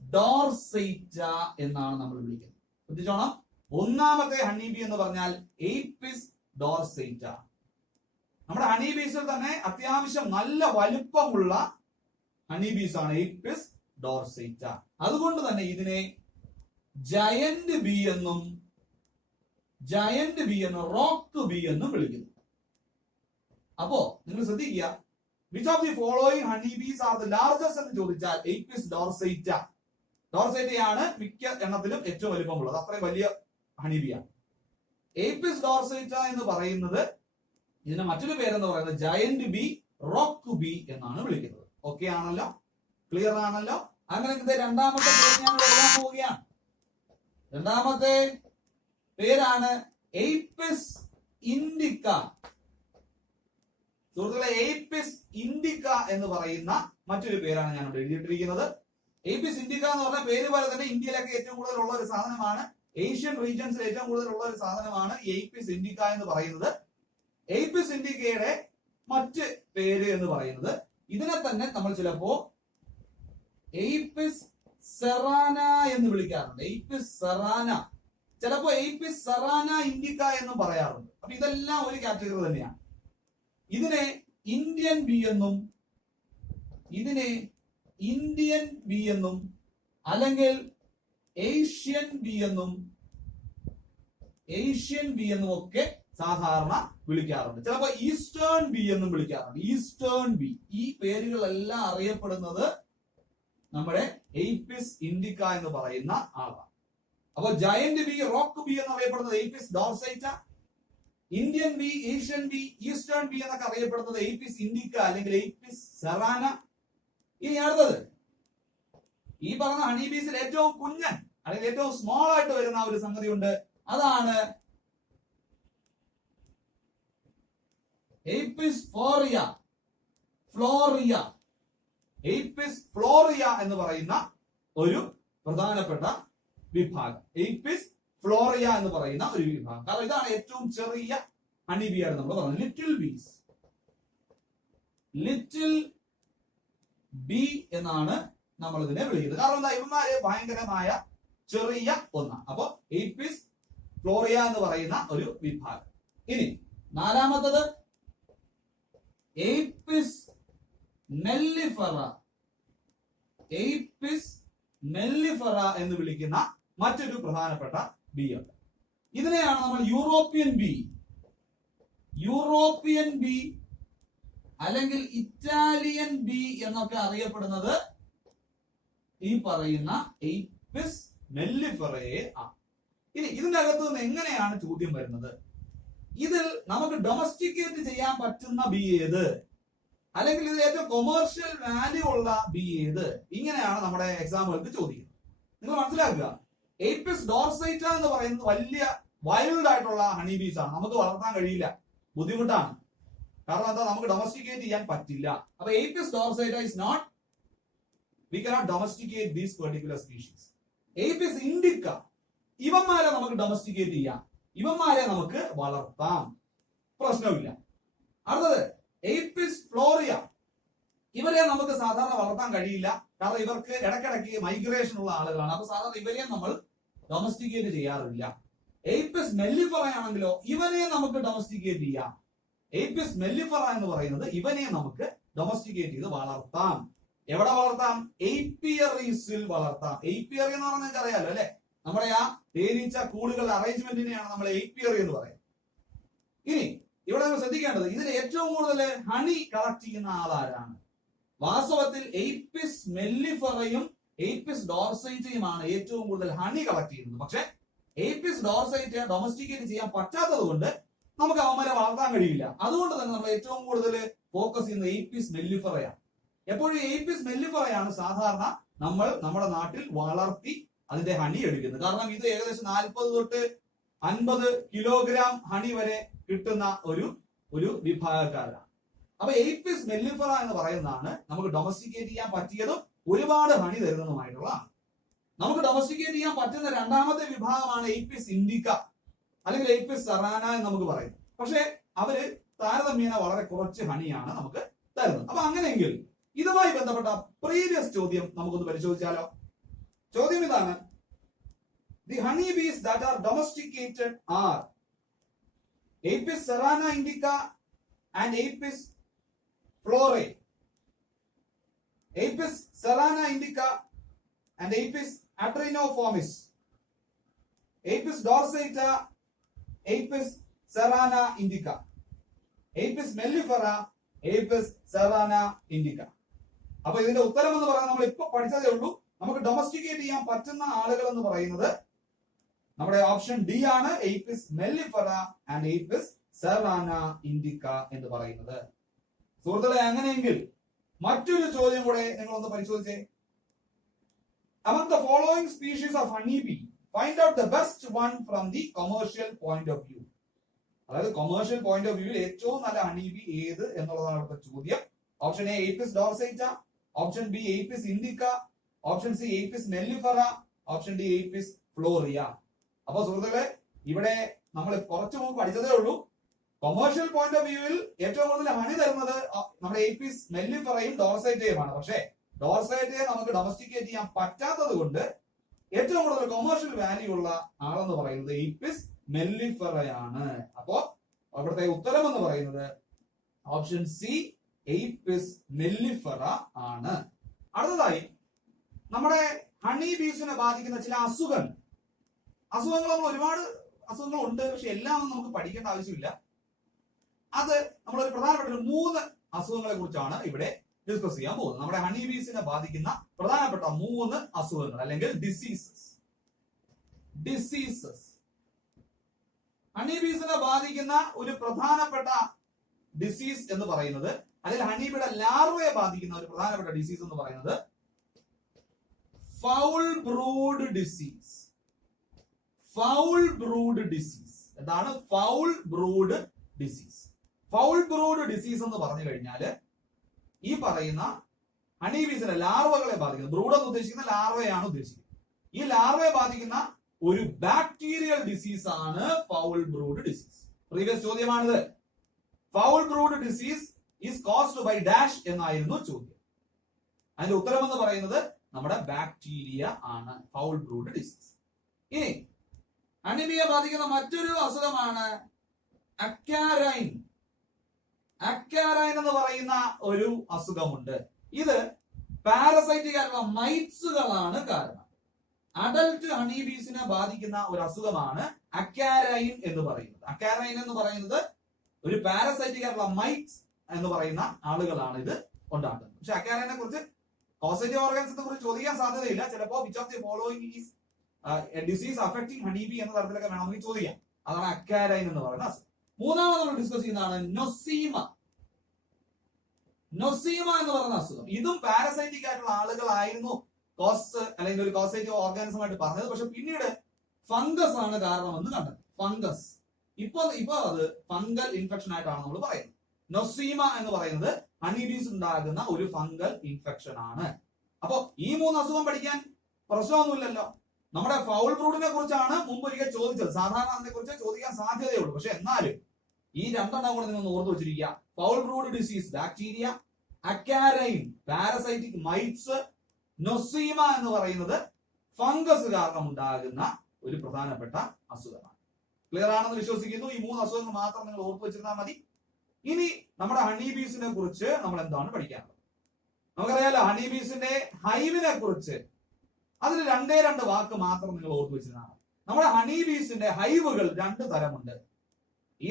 ഡോർസൈറ്റ എന്നാണ് നമ്മൾ വിളിക്കുന്നത്. ശ്രദ്ധിച്ചോണം, ഒന്നാമത്തെ ഹണി ബി എന്ന് പറഞ്ഞാൽ എയ്പിസ് ഡോർസൈറ്റ. നമ്മുടെ ഹണി ബീസിൽ തന്നെ അത്യാവശ്യം നല്ല വലുപ്പമുള്ള ഹണി ബീസ് ആണ് എയ്പിസ് ഡോർസൈറ്റ. അതുകൊണ്ട് തന്നെ ഇതിനെ ജയന്റ് ബി എന്നും റോക്ക് ബി എന്നും വിളിക്കുന്നു. അപ്പോ നിങ്ങൾ ശ്രദ്ധിക്കുക, which of the following honey Bs are the largest എന്ന് ചോദിച്ചാൽ എയ്പിസ് ഡോർസൈറ്റ. ഡോർസൈറ്റയാണ് മിക്ക എണ്ണത്തിലും ഏറ്റവും വലുപ്പമുള്ളത്, അത്രയും വലിയ ഹണിബിയാണ്. എയ്പിസ് ഡോർസൈറ്റ എന്ന് പറയുന്നത്, ഇതിന് മറ്റൊരു പേരെന്ന് പറയുന്നത് ജയന്റ് ബി, റോക്ക് ബി എന്നാണ് വിളിക്കുന്നത്. ഓക്കെ ആണല്ലോ, ക്ലിയർ ആണല്ലോ? അങ്ങനെ രണ്ടാമത്തെ പേര് ഞാൻ എഴുതാൻ പോവുകയാണ്. രണ്ടാമത്തെ പേരാണ് എയ്പിസ് ഇൻഡിക്ക. സുഹൃത്തുക്കളെ, എയ്പിസ് ഇൻഡിക്ക എന്ന് പറയുന്ന മറ്റൊരു പേരാണ് ഞാൻ ഇവിടെ എഴുതിയിട്ടിരിക്കുന്നത്. എയ്പിസ് ഇൻഡിക്ക എന്ന് പറഞ്ഞ പേര് പോലെ തന്നെ ഇന്ത്യയിലൊക്കെ ഏറ്റവും കൂടുതൽ ഉള്ള ഒരു സാധനമാണ്, ഏഷ്യൻ റീജിയൻസിൽ ഏറ്റവും കൂടുതൽ ഉള്ള ഒരു സാധനമാണ് എയ്പിസ് ഇൻഡിക്ക എന്ന് പറയുന്നത്. എയ്പിസ് ഇൻഡിക്കയുടെ മറ്റ് പേര് എന്ന് പറയുന്നത്, ഇതിനെ തന്നെ നമ്മൾ ചിലപ്പോ എയ്പിസ് സെറാന എന്ന് വിളിക്കാറുണ്ട്. എയ്പിസ് സെറാന, ചിലപ്പോ എയ്പിസ് സെറാന ഇൻഡിക്ക എന്നും പറയാറുണ്ട്. അപ്പൊ ഇതെല്ലാം ഒരു കാറ്റഗറി തന്നെയാണ്. ഇതിനെ ഇന്ത്യൻ ബി എന്നും അല്ലെങ്കിൽ ഏഷ്യൻ ബി എന്നും ഒക്കെ സാധാരണ വിളിക്കാറുണ്ട്. ചിലപ്പോൾ ഈസ്റ്റേൺ ബി എന്നും വിളിക്കാറുണ്ട്. ഈസ്റ്റേൺ ബി, ഈ പേരുകളെല്ലാം അറിയപ്പെടുന്നത് നമ്മുടെ എയ്പിസ് ഇൻഡിക്ക എന്ന് പറയുന്ന ആളാണ്. അപ്പൊ ജയന്റ് ബി, റോക്ക് ബി എന്നറിയപ്പെടുന്നത് Apis dorsata, Indian bee, Asian bee, eastern bee എന്നൊക്കെ അറിയപ്പെടുന്നത് എയ്പിസ് ഇൻഡിക്ക അല്ലെങ്കിൽ എയ്പിസ് സെറാന. ഇനി അടുത്തത്, ഈ പറഞ്ഞ ഹണി ബീസിൽ ഏറ്റവും കുഞ്ഞൻ അല്ലെങ്കിൽ ഏറ്റവും സ്മോൾ ആയിട്ട് വരുന്ന ഒരു സംഗതി ഉണ്ട്, അതാണ് എയ്പിസ് ഫ്ലോറിയ എന്ന് പറയുന്ന ഒരു പ്രധാനപ്പെട്ട വിഭാഗം. എയ്പിസ് ഫ്ലോറിയ എന്ന് പറയുന്ന ഒരു വിഭാഗം. കാരണം ഇതാണ് ഏറ്റവും ചെറിയ ഹണി ബി ആണ് നമ്മൾ പറയുന്നത്. ലിറ്റിൽ ബി എന്നാണ് നമ്മൾ ഇതിനെ വിളിക്കുന്നത്. കാരണം എന്താ, ഇവന്മാര് ഭയങ്കരമായ ചെറിയ ഒന്നാണ്. അപ്പൊ എയ്പിസ് ഫ്ലോറിയ എന്ന് പറയുന്ന ഒരു വിഭാഗം. ഇനി നാലാമത്തത് എയ്പിസ് മെല്ലിഫറ എന്ന് വിളിക്കുന്ന മറ്റൊരു പ്രധാനപ്പെട്ട ബി ഉണ്ട്. ഇതിനെയാണ് നമ്മൾ യൂറോപ്യൻ ബി അല്ലെങ്കിൽ ഇറ്റാലിയൻ ബി എന്നൊക്കെ അറിയപ്പെടുന്നത് ഈ പറയുന്ന എയ്പിസ് മെല്ലിഫറയെ ആണ്. ഇനി ഇതിന്റെ അകത്ത് നിന്ന് എങ്ങനെയാണ് ചോദ്യം വരുന്നത്? ഇതിൽ നമുക്ക് ഡൊമസ്റ്റിക്കേറ്റ് ചെയ്യാൻ പറ്റുന്ന ബി ഏത്, അല്ലെങ്കിൽ ഇത് ഏറ്റവും കൊമേഴ്ഷ്യൽ വാല്യൂ ഉള്ള ബി ഏത്, ഇങ്ങനെയാണ് നമ്മുടെ എക്സാമുകൾക്ക് ചോദിക്കുന്നത്. നിങ്ങൾ മനസ്സിലാക്കുക, എയ്പിസ് ഡോർസൈറ്റ എന്ന് പറയുന്നത് വലിയ വൈൽഡ് ആയിട്ടുള്ള ഹണി ബീസ് ആണ്. നമുക്ക് വളർത്താൻ കഴിയില്ല, ബുദ്ധിമുട്ടാണ്. കാരണം എന്താ, നമുക്ക് ഡൊമസ്റ്റിക്കേറ്റ് ചെയ്യാൻ പറ്റില്ല. അപ്പൊ Apis dorsata is not, we cannot domesticate these particular species. Apis indica, ഇവന്മാരെ നമുക്ക് ഡൊമസ്റ്റിക്കേറ്റ് ചെയ്യാം, ഇവന്മാരെ നമുക്ക് വളർത്താം, പ്രശ്നമില്ല. അടുത്തത് എയ്പിസ് ഫ്ലോറിയ, ഇവരെ നമുക്ക് സാധാരണ വളർത്താൻ കഴിയില്ല, കാരണം ഇവർക്ക് ഇടയ്ക്കിടയ്ക്ക് മൈഗ്രേഷൻ ഉള്ള ആളുകളാണ്. അപ്പൊ സാധാരണ ഇവരെ നമ്മൾ ഡൊമസ്റ്റിക്കേറ്റ് ചെയ്യാറില്ല. എയ്പിസ് മെല്ലിഫറ ആണെങ്കിലോ ഇവനെ നമുക്ക് ഡൊമസ്റ്റിക്കേറ്റ് ചെയ്യാം. എയ്പിസ് മെല്ലിഫറ എന്ന് പറയുന്നത് ഇവനെ നമുക്ക് ഡൊമസ്റ്റിക്കേറ്റ് ചെയ്ത് വളർത്താം. എവിടെ വളർത്താം? എയ്പിയറീസിൽ വളർത്താം. എയ്പിയറി എന്ന് പറഞ്ഞാൽ നിങ്ങൾക്ക് അറിയാലോ അല്ലെ, നമ്മുടെ ആ തേനീച്ച കൂടുകളുടെ അറേഞ്ച്മെന്റിനെയാണ് നമ്മൾ എയ്പിയറി എന്ന് പറയുന്നത്. ഇനി ഇവിടെ നമ്മൾ ശ്രദ്ധിക്കേണ്ടത്, ഇതിൽ ഏറ്റവും കൂടുതൽ ഹണി കളക്ട് ചെയ്യുന്ന ആളാരാണ്? വാസ്തവത്തിൽ എയ്പിസ് മെല്ലിഫറയും എയ്പിസ് ഡോർസൈറ്റയുമാണ് ഏറ്റവും കൂടുതൽ ഹണി കളക്ട് ചെയ്യുന്നത്. പക്ഷെ എയ്പിസ് ഡോർസൈറ്റ ഡൊമസ്റ്റിക്കേറ്റ് ചെയ്യാൻ പറ്റാത്തത് കൊണ്ട് നമുക്ക് അവന്മാരെ വളർത്താൻ കഴിയില്ല. അതുകൊണ്ട് തന്നെ നമ്മൾ ഏറ്റവും കൂടുതൽ ഫോക്കസ് ചെയ്യുന്നത് എയ്പിസ് മെല്ലിഫറയാണ്. എപ്പോഴും എയ്പിസ് മെല്ലിഫറയാണ് സാധാരണ നമ്മൾ നമ്മുടെ നാട്ടിൽ വളർത്തി അതിന്റെ ഹണി എടുക്കുന്നത്. കാരണം ഇത് ഏകദേശം 40 തൊട്ട് 50 കിലോഗ്രാം ഹണി വരെ കിട്ടുന്ന ഒരു വിഭാഗക്കാരാണ്. അപ്പൊ എയ്പിസ് മെല്ലിഫറ എന്ന് പറയുന്നതാണ് നമുക്ക് ഡൊമസ്റ്റിക്കേറ്റ് ചെയ്യാൻ പറ്റിയതും ഒരുപാട് ഹണി തരുന്നതുമായിട്ടുള്ളതാണ്. നമുക്ക് ഡൊമസ്റ്റിക്കേറ്റ് ചെയ്യാൻ പറ്റുന്ന രണ്ടാമത്തെ വിഭാഗമാണ് എയ്പിസ് ഇൻഡിക്ക അല്ലെങ്കിൽ എയ്പിസ് സെറാന എന്ന് നമുക്ക് പറയും. പക്ഷെ അവര് താരതമ്യേന വളരെ കുറച്ച് ഹണിയാണ് നമുക്ക് തരുന്നത്. അപ്പൊ അങ്ങനെയെങ്കിൽ ഇതുമായി ബന്ധപ്പെട്ട പ്രീവിയസ് ചോദ്യം നമുക്കൊന്ന് പരിശോധിച്ചാലോ? ചോദ്യം ഇതാണ്: the honey bees that are domesticated are Apis cerana indica and Apis florea. Apis cerana indica and Apis adrenoformis, Apis dorsata, Apis serrana indica, Apis mellifera, Apis serrana indica. അപ്പൊ ഇതിന്റെ ഉത്തരം എന്ന് പറയാൻ നമ്മൾ ഇപ്പൊ പഠിച്ചതേ ഉള്ളൂ. നമുക്ക് ഡൊമസ്റ്റിക്കേറ്റ് ചെയ്യാൻ പറ്റുന്ന ആളുകൾ എന്ന് പറയുന്നത് നമ്മുടെ ഓപ്ഷൻ ഡി ആണ്, എയ്പിസ് മെല്ലിഫറ ആൻഡ് എയ്പിസ് സെറാന ഇൻഡിക്ക എന്ന് പറയുന്നത്. സുഹൃത്തുക്കളെ, അങ്ങനെയെങ്കിൽ മറ്റൊരു ചോദ്യം കൂടെ നിങ്ങളൊന്ന് പരിശോധിച്ചേ. Among the following species of honeybee, find out the best one from the commercial point of view. അതായത് കൊമേഴ്ഷ്യൽ പോയിന്റ് ഓഫ് വ്യൂവിൽ ഏറ്റവും നല്ല ഹണീബി ഏത് എന്നുള്ളതാണ് ഇവിടുത്തെ ചോദ്യം. Option A Apis dorsata, option B Apis indica, option C Apis mellifera, option D Apis florea. അപ്പൊ സുഹൃത്തുക്കളെ, ഇവിടെ നമ്മൾ കുറച്ചു മുമ്പ് പഠിച്ചതേ ഉള്ളൂ. കൊമേഴ്ഷ്യൽ പോയിന്റ് ഓഫ് വ്യൂവിൽ ഏറ്റവും കൂടുതൽ ഹണി തരുന്നത് നമ്മുടെ എയ്പിസ് മെല്ലിഫറയും ഡോർസൈറ്റയുമാണ്. പക്ഷേ ഡോർസൈറ്റയെ നമുക്ക് ഡൊമസ്റ്റിക്കേറ്റ് ചെയ്യാൻ പറ്റാത്തത് കൊണ്ട് ഏറ്റവും കൂടുതൽ കൊമേഴ്ഷ്യൽ വാല്യൂ ഉള്ള ആളെന്ന് പറയുന്നത് എയ്പിസ് മെല്ലിഫറയാണ്. അപ്പോ അവിടുത്തെ ഉത്തരം എന്ന് പറയുന്നത് ഓപ്ഷൻ സി എയ്പിസ് മെല്ലിഫറ ആണ്. അടുത്തതായി നമ്മുടെ ഹണി ബീസിനെ ബാധിക്കുന്ന ചില അസുഖങ്ങൾ നമ്മൾ ഒരുപാട് അസുഖങ്ങൾ ഉണ്ട്, പക്ഷെ എല്ലാം നമുക്ക് പഠിക്കേണ്ട ആവശ്യമില്ല. അത് നമ്മളൊരു പ്രധാനപ്പെട്ട 3 അസുഖങ്ങളെ കുറിച്ചാണ് ഇവിടെ ഡിസ്കസ് ചെയ്യാൻ പോകുന്നത്. നമ്മുടെ ഹണി ബീസിനെ ബാധിക്കുന്ന പ്രധാനപ്പെട്ട 3 അസുഖങ്ങൾ അല്ലെങ്കിൽ ഡിസീസസ്. ഹണി ബീസിനെ ബാധിക്കുന്ന ഒരു പ്രധാനപ്പെട്ട ഡിസീസ് എന്ന് പറയുന്നത്, അല്ലെങ്കിൽ ഹണിബിയുടെ ലാർവയെ ബാധിക്കുന്ന ഒരു പ്രധാനപ്പെട്ട ഡിസീസ് എന്ന് പറയുന്നത് foul brood disease. Foul brood disease എന്താണ്? Foul brood disease. Foul brood disease എന്ന് പറഞ്ഞു കഴിഞ്ഞാൽ ഈ പറയുന്ന ഹണി ബീസിന്റെ ലാർവകളെ ബാധിക്കുന്ന, ബ്രൂഡ് എന്ന് ഉദ്ദേശിക്കുന്ന ലാർവയാണ് ഉദ്ദേശിക്കുന്നത്. ഈ ലാർവയെ ബാധിക്കുന്ന ഒരു ബാക്ടീരിയൽ ഡിസീസ് ആണ് ഫൗൾ ബ്രൂഡ് ഡിസീസ്. പ്രീവിയസ് ചോദ്യമാണിത്. Foul brood disease is caused by dash എന്നായിരുന്നു ചോദ്യം. അതിന്റെ ഉത്തരം എന്ന് പറയുന്നത് നമ്മുടെ ബാക്ടീരിയ ആണ്, ഫൗൾ ബ്രൂഡ് ഡിസീസ്. ഇനി ഹണിബിയെ ബാധിക്കുന്ന മറ്റൊരു അസുഖമാണ് അക്കാരൈൻ. അക്കാരൈൻ എന്ന് പറയുന്ന ഒരു അസുഖമുണ്ട്. ഇത് പാരസൈറ്റിക് ആയിട്ടുള്ള മൈറ്റ്സുകളാണ് കാരണം. അഡൽട്ട് ഹണിബീസിനെ ബാധിക്കുന്ന ഒരു അസുഖമാണ് അക്കാരൈൻ എന്ന് പറയുന്നത്. അക്കാരൈൻ എന്ന് പറയുന്നത് ഒരു പാരസൈറ്റിക് ആയിട്ടുള്ള മൈറ്റ്സ് എന്ന് പറയുന്ന ആളുകളാണ് ഇത് ഉണ്ടാക്കുന്നത്. പക്ഷെ അക്കാരൈനെ കുറിച്ച് കോസേറ്റീവ് ഓർഗാനിസത്തെ കുറിച്ച് ചോദിക്കാൻ സാധ്യതയില്ല. ചിലപ്പോൾ which of the following is disease affecting honeybee എന്ന തരത്തിലൊക്കെ വേണമെങ്കിൽ ചോദിക്കാം. അതാണ് അക്കാരൈൻ എന്ന് പറയുന്ന അസുഖം. മൂന്നാമത് നമ്മൾ ഡിസ്കസ് ചെയ്യുന്നതാണ് നൊസീമ. നൊസീമ എന്ന് പറയുന്ന അസുഖം, ഇതും പാരസൈറ്റിക് ആയിട്ടുള്ള ആളുകളായിരുന്നു അല്ലെങ്കിൽ ഒരു കോസേറ്റീവ് ഓർഗാനിസം ആയിട്ട് പറഞ്ഞത്. പക്ഷെ പിന്നീട് ഫംഗസ് ആണ് കാരണമെന്ന് കണ്ടത്. ഫംഗസ് ഇപ്പൊ അത് ഫംഗൽ ഇൻഫെക്ഷൻ ആയിട്ടാണ് നമ്മൾ പറയുന്നത്. നൊസീമ എന്ന് പറയുന്നത് ഹണിബീസ് ഉണ്ടാകുന്ന ഒരു ഫംഗൽ ഇൻഫെക്ഷൻ ആണ്. അപ്പൊ ഈ 3 അസുഖം പഠിക്കാൻ പ്രശ്നമൊന്നുമില്ലല്ലോ. നമ്മുടെ ഫൗൾ ബ്രൂഡിനെ കുറിച്ചാണ് മുമ്പ് ഒരിക്കൽ ചോദിച്ചത്. സാധാരണ അതിനെ കുറിച്ച് ചോദിക്കാൻ സാധ്യതയുള്ളൂ. പക്ഷെ എന്നാലും ഈ 2 എണ്ണം കൂടെ നിങ്ങൾ ഓർത്ത് വെച്ചിരിക്കുക. Foul brood disease bacteria, acarine parasitic mites, nosema എന്ന് പറയുന്നത് ഫംഗസ് കാരണം ഉണ്ടാകുന്ന ഒരു പ്രധാനപ്പെട്ട അസുഖമാണ്. ക്ലിയർ ആണെന്ന് വിശ്വസിക്കുന്നു. ഈ 3 അസുഖങ്ങൾ മാത്രം നിങ്ങൾ ഓർത്ത് വെച്ചിരുന്നാൽ മതി. ഇനി നമ്മുടെ ഹണിബീസിനെ കുറിച്ച് നമ്മൾ എന്താണ് പഠിക്കാനുള്ളത്? നമുക്കറിയാലോ, ഹണിബീസിന്റെ ഹൈവിനെ കുറിച്ച് അതിൽ 2 വാക്ക് മാത്രം നിങ്ങൾ ഓർത്ത് വെച്ചിരുന്നാൽ. നമ്മുടെ ഹണിബീസിന്റെ ഹൈവുകൾ 2 തരമുണ്ട്. ഈ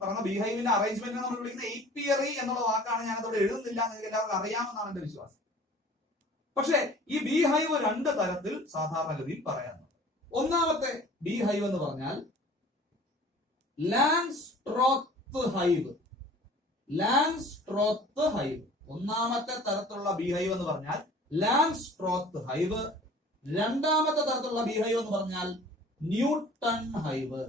പറഞ്ഞ ബി ഹൈവിന്റെ അറേഞ്ച്മെന്റിനെ നമ്മൾ വിളിക്കുന്ന ഏപ്പിയറി എന്നുള്ള വാക്കാണ്. ഞാൻ അതോടെ എഴുതുന്നില്ല, നിങ്ങൾക്ക് എല്ലാവർക്കും അറിയാമെന്നാണ് എന്റെ വിശ്വാസം. പക്ഷെ ഈ ബി ഹൈവ് 2 തരത്തിൽ സാധാരണഗതിയിൽ പറയാറുണ്ട്. ഒന്നാമത്തെ ബി ഹൈവ് എന്ന് പറഞ്ഞാൽ ലാൻസ്ട്രോത്ത് ഹൈവ്. ലാൻസ്ട്രോത്ത് ഹൈവ് ഒന്നാമത്തെ തരത്തിലുള്ള ബി ഹൈവ് എന്ന് പറഞ്ഞാൽ ലാൻസ്ട്രോത്ത് ഹൈവ്. രണ്ടാമത്തെ തരത്തിലുള്ള ബി ഹൈവ് എന്ന് പറഞ്ഞാൽ ന്യൂട്ടൺ ഹൈവ്.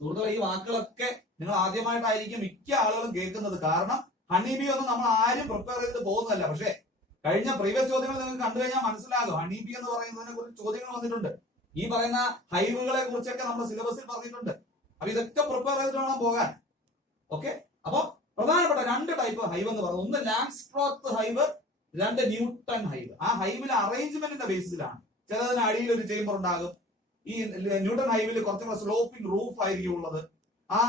സുഹൃത്തുക്കളെ, ഈ വാക്കുകളൊക്കെ നിങ്ങൾ ആദ്യമായിട്ടായിരിക്കും മിക്ക ആളുകളും കേൾക്കുന്നത്. കാരണം ഹണിബി ഒന്നും നമ്മൾ ആരും പ്രിപ്പയർ ചെയ്ത് പോകുന്നതല്ല. പക്ഷേ കഴിഞ്ഞ പ്രീവിയസ് ചോദ്യങ്ങൾ നിങ്ങൾക്ക് കണ്ടു കഴിഞ്ഞാൽ മനസ്സിലാകും ഹണിബി എന്ന് പറയുന്നതിനെ കുറിച്ച് ചോദ്യങ്ങൾ വന്നിട്ടുണ്ട്. ഈ പറയുന്ന ഹൈവുകളെ കുറിച്ചൊക്കെ നമ്മുടെ സിലബസിൽ പറഞ്ഞിട്ടുണ്ട്. അപ്പൊ ഇതൊക്കെ പ്രിപ്പയർ ചെയ്തിട്ട് വേണം പോകാൻ. ഓക്കെ, അപ്പൊ പ്രധാനപ്പെട്ട 2 ടൈപ്പ് ഹൈവ് എന്ന് പറയുന്നത്, ഒന്ന് ലാങ്സ്ട്രോത്ത് ഹൈവ്, 2 ന്യൂട്ടൺ ഹൈവ്. ആ ഹൈവിലെ അറേഞ്ച്മെന്റിന്റെ ബേസിസിലാണ്. ചിലതിന് അടിയിൽ ഒരു ചേംബർ ഉണ്ടാകും. ഈ ന്യൂട്ടൺ ഹൈവിൽ കുറച്ചുകൂടെ സ്ലോപ്പിംഗ് റൂഫ് ആയിരിക്കും ഉള്ളത്. ആ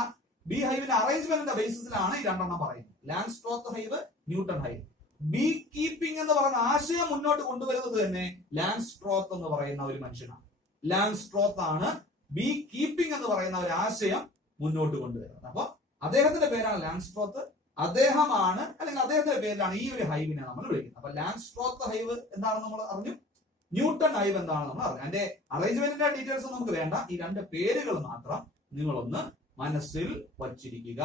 ബി ഹൈവിന്റെ അറേഞ്ച്മെന്റിന്റെ ബേസിസിലാണ് ഈ 2 എണ്ണം പറയുന്നത്, Langstroth hive, Newton hive. Bee keeping എന്ന് പറയുന്ന ആശയം മുന്നോട്ട് കൊണ്ടുവരുന്നത് തന്നെ ലാങ്സ്ട്രോത്ത് എന്ന് പറയുന്ന ഒരു മനുഷ്യനാണ്. ലാങ്സ്ട്രോത്ത് ആണ് ബീ കീപ്പിംഗ് എന്ന് പറയുന്ന ഒരു ആശയം മുന്നോട്ട് കൊണ്ടുവരുന്നത്. അപ്പൊ അദ്ദേഹത്തിന്റെ പേരാണ് ലാങ്സ്ട്രോത്ത്. അദ്ദേഹമാണ്, അല്ലെങ്കിൽ അദ്ദേഹത്തിന്റെ പേരിലാണ് ഈ ഒരു ഹൈവിനെ നമ്മൾ വിളിക്കുന്നത്. അപ്പൊ ലാങ്സ്ട്രോത്ത് ഹൈവ് എന്താണെന്ന് നമ്മൾ അറിഞ്ഞു, ന്യൂട്ടൺ ഹൈവ് എന്താണെന്ന് നമ്മൾ അറിഞ്ഞു. അതിന്റെ അറേഞ്ച്മെന്റിന്റെ ഡീറ്റെയിൽസ് നമുക്ക് വേണ്ട, ഈ 2 പേരുകൾ മാത്രം നിങ്ങളൊന്ന് മനസ്സിൽ വച്ചിരിക്കുക.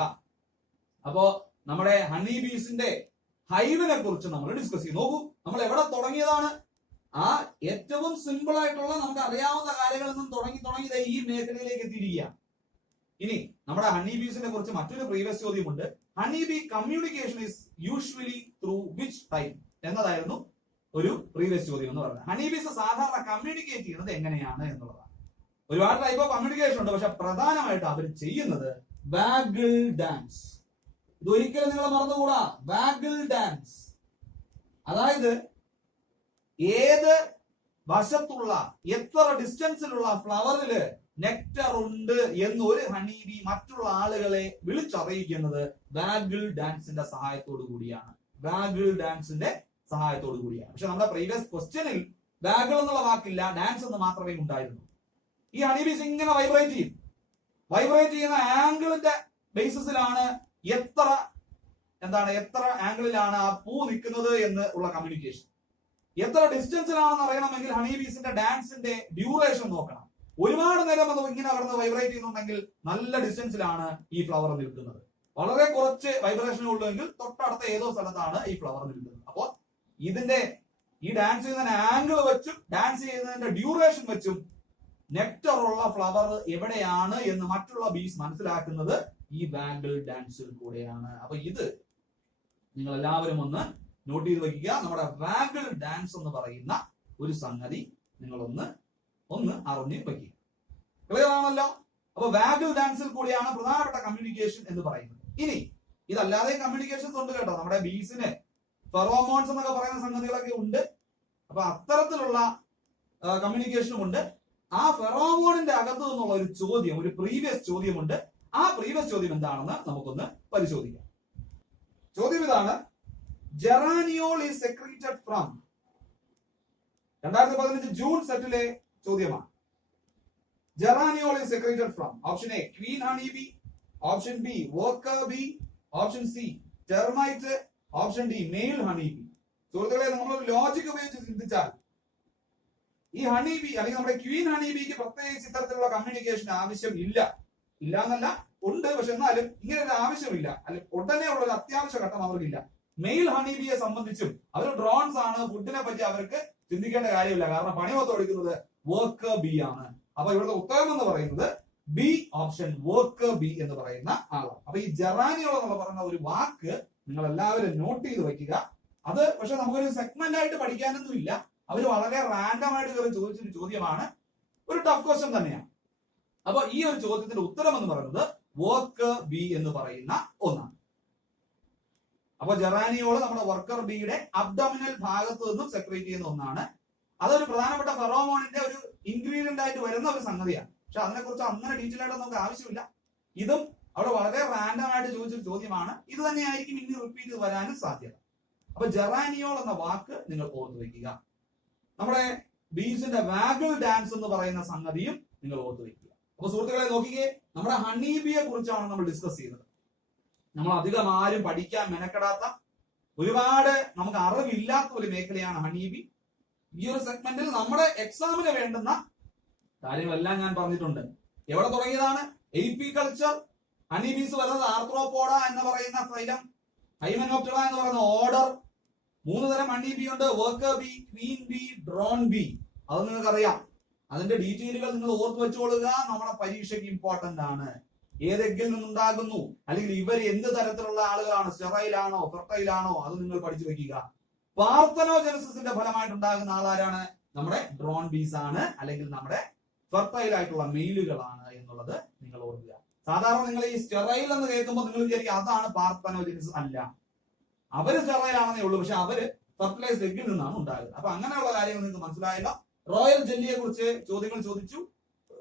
അപ്പോ നമ്മുടെ ഹണി ബീസിന്റെ ഹൈവിനെ കുറിച്ച് നമ്മൾ ഡിസ്കസ് ചെയ്യും. നോക്കൂ, നമ്മൾ എവിടെ തുടങ്ങിയതാണ്? ആ ഏറ്റവും സിമ്പിൾ ആയിട്ടുള്ള നമുക്ക് അറിയാവുന്ന കാര്യങ്ങളിൽ നിന്നും തുടങ്ങി ഈ മേഖലയിലേക്ക് എത്തിയിരിക്കുക. ഇനി നമ്മുടെ ഹണി ബീസിനെ കുറിച്ച് മറ്റൊരു പ്രീവിയസ് ചോദ്യമുണ്ട്. Honey bee communication is usually through which type എന്നതായിരുന്നു ഒരു പ്രീവിയസ് ചോദ്യം എന്ന് പറയുന്നത്. ഹണി ബീസ് സാധാരണ കമ്മ്യൂണിക്കേറ്റ് ചെയ്യുന്നത് എങ്ങനെയാണ് എന്നുള്ളതാണ്. ഒരുപാട് ടൈപ്പ് ഓഫ് കമ്മ്യൂണിക്കേഷൻ ഉണ്ട്, പക്ഷെ പ്രധാനമായിട്ട് അവർ ചെയ്യുന്നത് വാഗിൾ ഡാൻസ്. ഇതൊരിക്കലും നിങ്ങൾ മറന്നുകൂടാ, വാഗിൾ ഡാൻസ്. അതായത് ഏത് വശത്തുള്ള എത്ര ഡിസ്റ്റൻസിലുള്ള ഫ്ലവറില് നെക്ടർ ഉണ്ട് എന്ന് ഒരു ഹണി ബി മറ്റുള്ള ആളുകളെ വിളിച്ചറിയിക്കുന്നത് വാഗിൾ ഡാൻസിന്റെ സഹായത്തോടു കൂടിയാണ്. വാഗിൾ ഡാൻസിന്റെ സഹായത്തോടു കൂടിയാണ്. പക്ഷെ നമ്മുടെ പ്രീവിയസ് ക്വസ്റ്റ്യനിൽ വാഗിൾ എന്നുള്ള വാക്കില്ല, ഡാൻസ് എന്ന് മാത്രമേ ഉണ്ടായിരുന്നു. ഈ ഹണി ബീസ് ഇങ്ങനെ വൈബ്രേറ്റ് ചെയ്യും. വൈബ്രേറ്റ് ചെയ്യുന്ന ആംഗിളിന്റെ ബേസിസിലാണ് എത്ര ആംഗിളിലാണ് ആ പൂ നിൽക്കുന്നത് എന്ന് ഉള്ള കമ്മ്യൂണിക്കേഷൻ. എത്ര ഡിസ്റ്റൻസിലാണെന്ന് അറിയണമെങ്കിൽ ഹണി ബീസിന്റെ ഡാൻസിന്റെ ഡ്യൂറേഷൻ നോക്കണം. ഒരുപാട് നേരം അത് ഇങ്ങനെ അവിടുന്ന് വൈബ്രേറ്റ് ചെയ്യുന്നുണ്ടെങ്കിൽ നല്ല ഡിസ്റ്റൻസിലാണ് ഈ ഫ്ലവർ നിൽക്കുന്നത്. വളരെ കുറച്ച് വൈബ്രേഷൻ ഉള്ളെങ്കിൽ തൊട്ടടുത്ത ഏതോ സ്ഥലത്താണ് ഈ ഫ്ലവർ നിൽക്കുന്നത്. അപ്പോൾ ഇതിന്റെ ഈ ഡാൻസ് ചെയ്യുന്നതിന്റെ ആംഗിൾ വെച്ചും ഡാൻസ് ചെയ്യുന്നതിന്റെ ഡ്യൂറേഷൻ വെച്ചും നെക്ടർ ഉള്ള ഫ്ലവർ എവിടെയാണ് എന്ന് മറ്റുള്ള ബീസ് മനസ്സിലാക്കുന്നത് ഈ വാഗിൾ ഡാൻസിൽ കൂടെയാണ്. അപ്പൊ ഇത് നിങ്ങൾ എല്ലാവരും ഒന്ന് നോട്ട് ചെയ്ത് വെക്കുക. നമ്മുടെ വാഗിൾ ഡാൻസ് എന്ന് പറയുന്ന ഒരു സംഗതി നിങ്ങളൊന്ന് അറിഞ്ഞ് വെക്കുക. ക്ലിയർ ആണല്ലോ? അപ്പൊ വാഗിൾ ഡാൻസിൽ കൂടിയാണ് പ്രധാനപ്പെട്ട കമ്മ്യൂണിക്കേഷൻ എന്ന് പറയുന്നത്. ഇനി ഇതല്ലാതെ കമ്മ്യൂണിക്കേഷൻസ് ഉണ്ട് കേട്ടോ. നമ്മുടെ ബീസിന് ഫെറോമോൺസ് എന്നൊക്കെ പറയുന്ന സംഗതികളൊക്കെ ഉണ്ട്. അപ്പൊ അത്തരത്തിലുള്ള കമ്മ്യൂണിക്കേഷനും ഉണ്ട്. ആ ഫെറോമോണിന്റെ അകത്തു നിന്നുള്ള ഒരു ചോദ്യം, ഒരു പ്രീവിയസ് ചോദ്യമുണ്ട്. ആ പ്രീവിയസ് ചോദ്യം എന്താണെന്ന് നമുക്കൊന്ന് പരിശോധിക്കാം. ചോദ്യം ഇതാണ്: geraniol is secreted from. 2015 June സെറ്റിലെ ചോദ്യമാണ്. Geraniol is secreted from. Option A queen honey bee, option B worker bee, option C termite, option D male honey bee. സുഹൃത്തുക്കളെ, നമ്മളൊരു ലോജിക് ഉപയോഗിച്ച് ചിന്തിച്ചാൽ ഈ ഹണി ബി അല്ലെങ്കിൽ നമ്മുടെ ക്വീൻ ഹണി ബിക്ക് പ്രത്യേകിച്ച് ഇത്തരത്തിലുള്ള കമ്മ്യൂണിക്കേഷൻ ആവശ്യം ഇല്ല എന്നല്ല, ഉണ്ട്. പക്ഷെ എന്നാലും ഇങ്ങനെ ഒരു ആവശ്യമില്ല, അല്ലെങ്കിൽ ഉടനെ ഉള്ള ഒരു അത്യാവശ്യ ഘട്ടം അവർക്കില്ല. മെയിൽ ഹണി ബിയെ സംബന്ധിച്ചും അവർ ഡ്രോൺസ് ആണ്, ഫുഡിനെ പറ്റി അവർക്ക് ചിന്തിക്കേണ്ട കാര്യമില്ല. കാരണം പണി മൊത്തം എടുക്കുന്നത് വർക്കർ ബി ആണ്. അപ്പൊ ഇവിടുത്തെ ഉത്തരം എന്ന് പറയുന്നത് ബി, ഓപ്ഷൻ വർക്കർ ബി എന്ന് പറയുന്ന ആളാണ്. അപ്പൊ ഈ ജെറാനിയോൾ എന്നുള്ള പറയുന്ന ഒരു വാക്ക് നിങ്ങൾ എല്ലാവരും നോട്ട് ചെയ്ത് വെക്കുക. അത് പക്ഷെ നമുക്കൊരു സെഗ്മെന്റ് ആയിട്ട് പഠിക്കാനൊന്നും ഇല്ല. അവർ വളരെ റാൻഡം ആയിട്ട് കയറി ചോദിച്ചൊരു ചോദ്യമാണ്. ഒരു ടഫ് ക്വസ്റ്റ്യൻ തന്നെയാണ്. അപ്പൊ ഈ ഒരു ചോദ്യത്തിന്റെ ഉത്തരം എന്ന് പറയുന്നത് വർക്കർ ബി എന്ന് പറയുന്ന ഒന്നാണ്. അപ്പൊ ജെറാനിയോൾ നമ്മുടെ വർക്കർ ബിയുടെ അബ്ഡോമിനൽ ഭാഗത്ത് നിന്നും സെക്രീറ്റ് ചെയ്യുന്ന ഒന്നാണ്. അതൊരു പ്രധാനപ്പെട്ട ഫെറോമോണിന്റെ ഒരു ഇൻഗ്രീഡിയന്റ് ആയിട്ട് വരുന്ന ഒരു സംഗതിയാണ്. പക്ഷെ അതിനെക്കുറിച്ച് അങ്ങനെ ഡീറ്റെയിൽ ആയിട്ട് നമുക്ക് ആവശ്യമില്ല. ഇതും അവിടെ വളരെ റാൻഡം ആയിട്ട് ചോദിച്ചൊരു ചോദ്യമാണ്. ഇത് തന്നെയായിരിക്കും ഇനി റിപ്പീറ്റ് ചെയ്ത് വരാനും സാധ്യത. അപ്പൊ ജെറാനിയോൾ എന്ന വാക്ക് നിങ്ങൾ ഓർത്ത് വെക്കുക. നമ്മുടെ ബീസിന്റെ വാഗിൾ ഡാൻസ് എന്ന് പറയുന്ന സംഗതിയും നിങ്ങൾ ഓർത്ത് വെക്കുക. അപ്പൊ സുഹൃത്തുക്കളെ നോക്കിക്കേ, നമ്മുടെ ഹണി ബിയെ കുറിച്ചാണ് നമ്മൾ ഡിസ്കസ് ചെയ്യുന്നത്. നമ്മൾ അധികം ആരും പഠിക്കാൻ മെനക്കെടാത്ത, ഒരുപാട് നമുക്ക് അറിവില്ലാത്ത ഒരു മേഖലയാണ് ഹണി ബി. ഈ ഒരു സെഗ്മെന്റിൽ നമ്മുടെ എക്സാമിന് വേണ്ടുന്ന കാര്യങ്ങളെല്ലാം ഞാൻ പറഞ്ഞിട്ടുണ്ട്. എവിടെ തുടങ്ങിയതാണ്? AP culture. ഹണി ബീസ് വരുന്നത് ആർത്രോപോഡ എന്ന് പറയുന്ന ഫൈലം, ഹൈമനോപ്റ്ററ എന്ന് പറയുന്ന ഓർഡർ. 3 തരം ഹണി ബി ഉണ്ട്: worker B, Queen B, drone B. അത് നിങ്ങൾക്ക് അറിയാം. അതിന്റെ ഡീറ്റെയിലുകൾ നിങ്ങൾ ഓർത്ത് വെച്ചോളുക. നമ്മുടെ പരീക്ഷയ്ക്ക് ഇമ്പോർട്ടന്റ് ആണ്. ഏത് എഗ്ഗിൽ നിന്നുണ്ടാകുന്നു, അല്ലെങ്കിൽ ഇവർ എന്ത് തരത്തിലുള്ള ആളുകളാണ്, സ്റ്റെറൈലാണോ ഫെർട്ടൈലാണോ, അത് നിങ്ങൾ പഠിച്ചു വെക്കുക. പാർത്തനോജനസിന്റെ ഫലമായിട്ടുണ്ടാകുന്ന ആളാരാണ്? നമ്മുടെ ഡ്രോൺ ബീസ് ആണ്, അല്ലെങ്കിൽ നമ്മുടെ ഫെർട്ടൈൽ ആയിട്ടുള്ള മെയിലുകളാണ് എന്നുള്ളത് നിങ്ങൾ ഓർക്കുക. സാധാരണ നിങ്ങൾ ഈ സ്റ്റെറൈൽ എന്ന് കേൾക്കുമ്പോൾ നിങ്ങൾ വിചാരിക്കും അതാണ് പാർത്തനോജനസ്. അല്ല, അവര് സ്റ്റെറൈൽ ആണെന്നേ ഉള്ളൂ, പക്ഷെ അവര് ഫെർട്ടിലൈസ്ഡ് എഗ്ഗിൽ നിന്നാണ് ഉണ്ടാകുന്നത്. അപ്പൊ അങ്ങനെയുള്ള കാര്യങ്ങൾ നിങ്ങൾക്ക് മനസ്സിലായല്ലോ. റോയൽ ജെല്ലിയെ കുറിച്ച് ചോദ്യങ്ങൾ ചോദിച്ചു,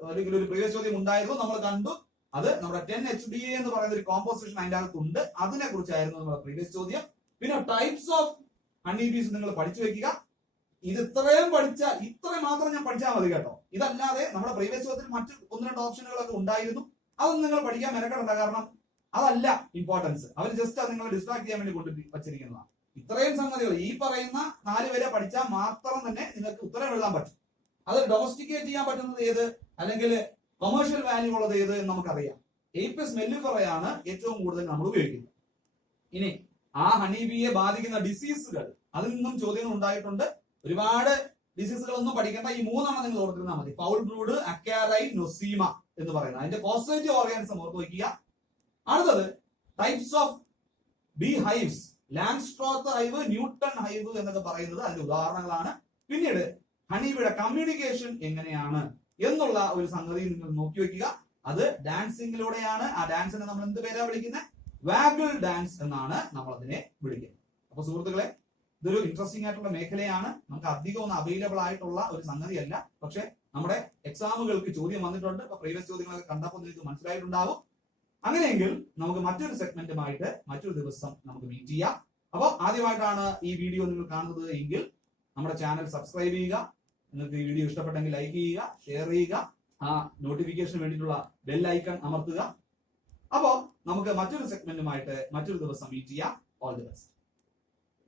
അല്ലെങ്കിൽ ഒരു പ്രീവിയസ് ചോദ്യം ഉണ്ടായിരുന്നു, നമ്മൾ കണ്ടു. അത് നമ്മുടെ 10HDA എന്ന് പറയുന്ന ഒരു കോമ്പോസിഷൻ അതിന്റെ അകത്തുണ്ട്, അതിനെ കുറിച്ചായിരുന്നു നമ്മുടെ പ്രീവിയസ് ചോദ്യം. പിന്നെ ടൈപ്സ് ഓഫ് ഹണി ബീസ് നിങ്ങൾ പഠിച്ചു വെക്കുക. ഇത് ഇത്രയും മാത്രം ഞാൻ പഠിച്ചാൽ മതി കേട്ടോ. ഇതല്ലാതെ നമ്മുടെ പ്രീവിയസ് ചോദ്യത്തിൽ മറ്റു 1-2 ഓപ്ഷനുകളൊക്കെ ഉണ്ടായിരുന്നു, അതൊന്നും നിങ്ങൾ പഠിക്കാൻ മെനക്കെടണ്ട. കാരണം അതല്ല ഇമ്പോർട്ടൻസ്, അവർ ജസ്റ്റ് അത് നിങ്ങളെ ഡിസ്ട്രാക്ട് ചെയ്യാൻ വേണ്ടി കൊണ്ട് വച്ചിരിക്കുന്നതാണ്. ഇത്രയും സംഗതികൾ ഈ പറയുന്ന 4 വരെ പഠിച്ചാൽ മാത്രം തന്നെ നിങ്ങൾക്ക് ഉത്തരം എഴുതാൻ പറ്റും. അത് ഡൊമസ്റ്റിക്കേറ്റ് ചെയ്യാൻ പറ്റുന്നത് ഏത്, അല്ലെങ്കിൽ കൊമേഴ്ഷ്യൽ വാല്യൂ ഉള്ളത് ഏത് എന്ന് നമുക്കറിയാം. എയ്പ്പിസ് മെല്ലിഫെറയാണ് ഏറ്റവും കൂടുതൽ നമ്മൾ ഉപയോഗിക്കുന്നത്. ഇനി ആ ഹണി ബീയെ ബാധിക്കുന്ന ഡിസീസുകൾ, അതിൽ നിന്നും ചോദ്യങ്ങൾ ഉണ്ടായിട്ടുണ്ട്. ഒരുപാട് ഡിസീസുകളൊന്നും പഠിക്കേണ്ട, ഈ 3 നിങ്ങൾ ഓർത്തിരുന്നാൽ മതി. ഫൗൾ ബ്രൂഡ്, അക്കാരൈ, നൊസീമ എന്ന് പറയുന്നത് അതിന്റെ പോസിറ്റീവ് ഓർഗാനിസം ഓർത്ത് വയ്ക്കുക. അടുത്തത് types of bee hives, Langstroth hive, Newton hive എന്നൊക്കെ പറയുന്നത് അതിന്റെ ഉദാഹരണങ്ങളാണ്. പിന്നീട് ഹണിബിയുടെ കമ്മ്യൂണിക്കേഷൻ എങ്ങനെയാണ് എന്നുള്ള ഒരു സംഗതി നിങ്ങൾ നോക്കി വെക്കുക. അത് ഡാൻസിങ്ങിലൂടെയാണ്. ആ ഡാൻസിനെ നമ്മൾ എന്ത് പേരാ വിളിക്കുന്നത്? വാഗിൾ ഡാൻസ് എന്നാണ് നമ്മൾ അതിനെ വിളിക്കുന്നത്. അപ്പൊ സുഹൃത്തുക്കളെ, ഇതൊരു ഇൻട്രസ്റ്റിംഗ് ആയിട്ടുള്ള മേഖലയാണ്. നമുക്ക് അധികം ഒന്നും അവൈലബിൾ ആയിട്ടുള്ള ഒരു സംഗതിയല്ല, പക്ഷെ നമ്മുടെ എക്സാമുകൾക്ക് ചോദ്യം വന്നിട്ടുണ്ട്. അപ്പൊ പ്രീവിയസ് ചോദ്യങ്ങളൊക്കെ കണ്ടപ്പോൾ നിങ്ങൾക്ക് മനസ്സിലായിട്ടുണ്ടാവും. അങ്ങനെയെങ്കിൽ നമുക്ക് മറ്റൊരു സെഗ്മെന്റുമായിട്ട് മറ്റൊരു ദിവസം നമുക്ക് മീറ്റ് ചെയ്യാം. അപ്പോൾ ആദ്യമായിട്ടാണ് ഈ വീഡിയോ നിങ്ങൾ കാണുന്നത് എങ്കിൽ നമ്മുടെ ചാനൽ സബ്സ്ക്രൈബ് ചെയ്യുക. നിങ്ങൾക്ക് ഈ വീഡിയോ ഇഷ്ടപ്പെട്ടെങ്കിൽ ലൈക്ക് ചെയ്യുക, ഷെയർ ചെയ്യുക, ആ നോട്ടിഫിക്കേഷന് വേണ്ടിയിട്ടുള്ള ബെൽ ഐക്കൺ അമർത്തുക. അപ്പോൾ നമുക്ക് മറ്റൊരു സെഗ്മെന്റുമായിട്ട് മറ്റൊരു ദിവസം മീറ്റ് ചെയ്യാം. All the best.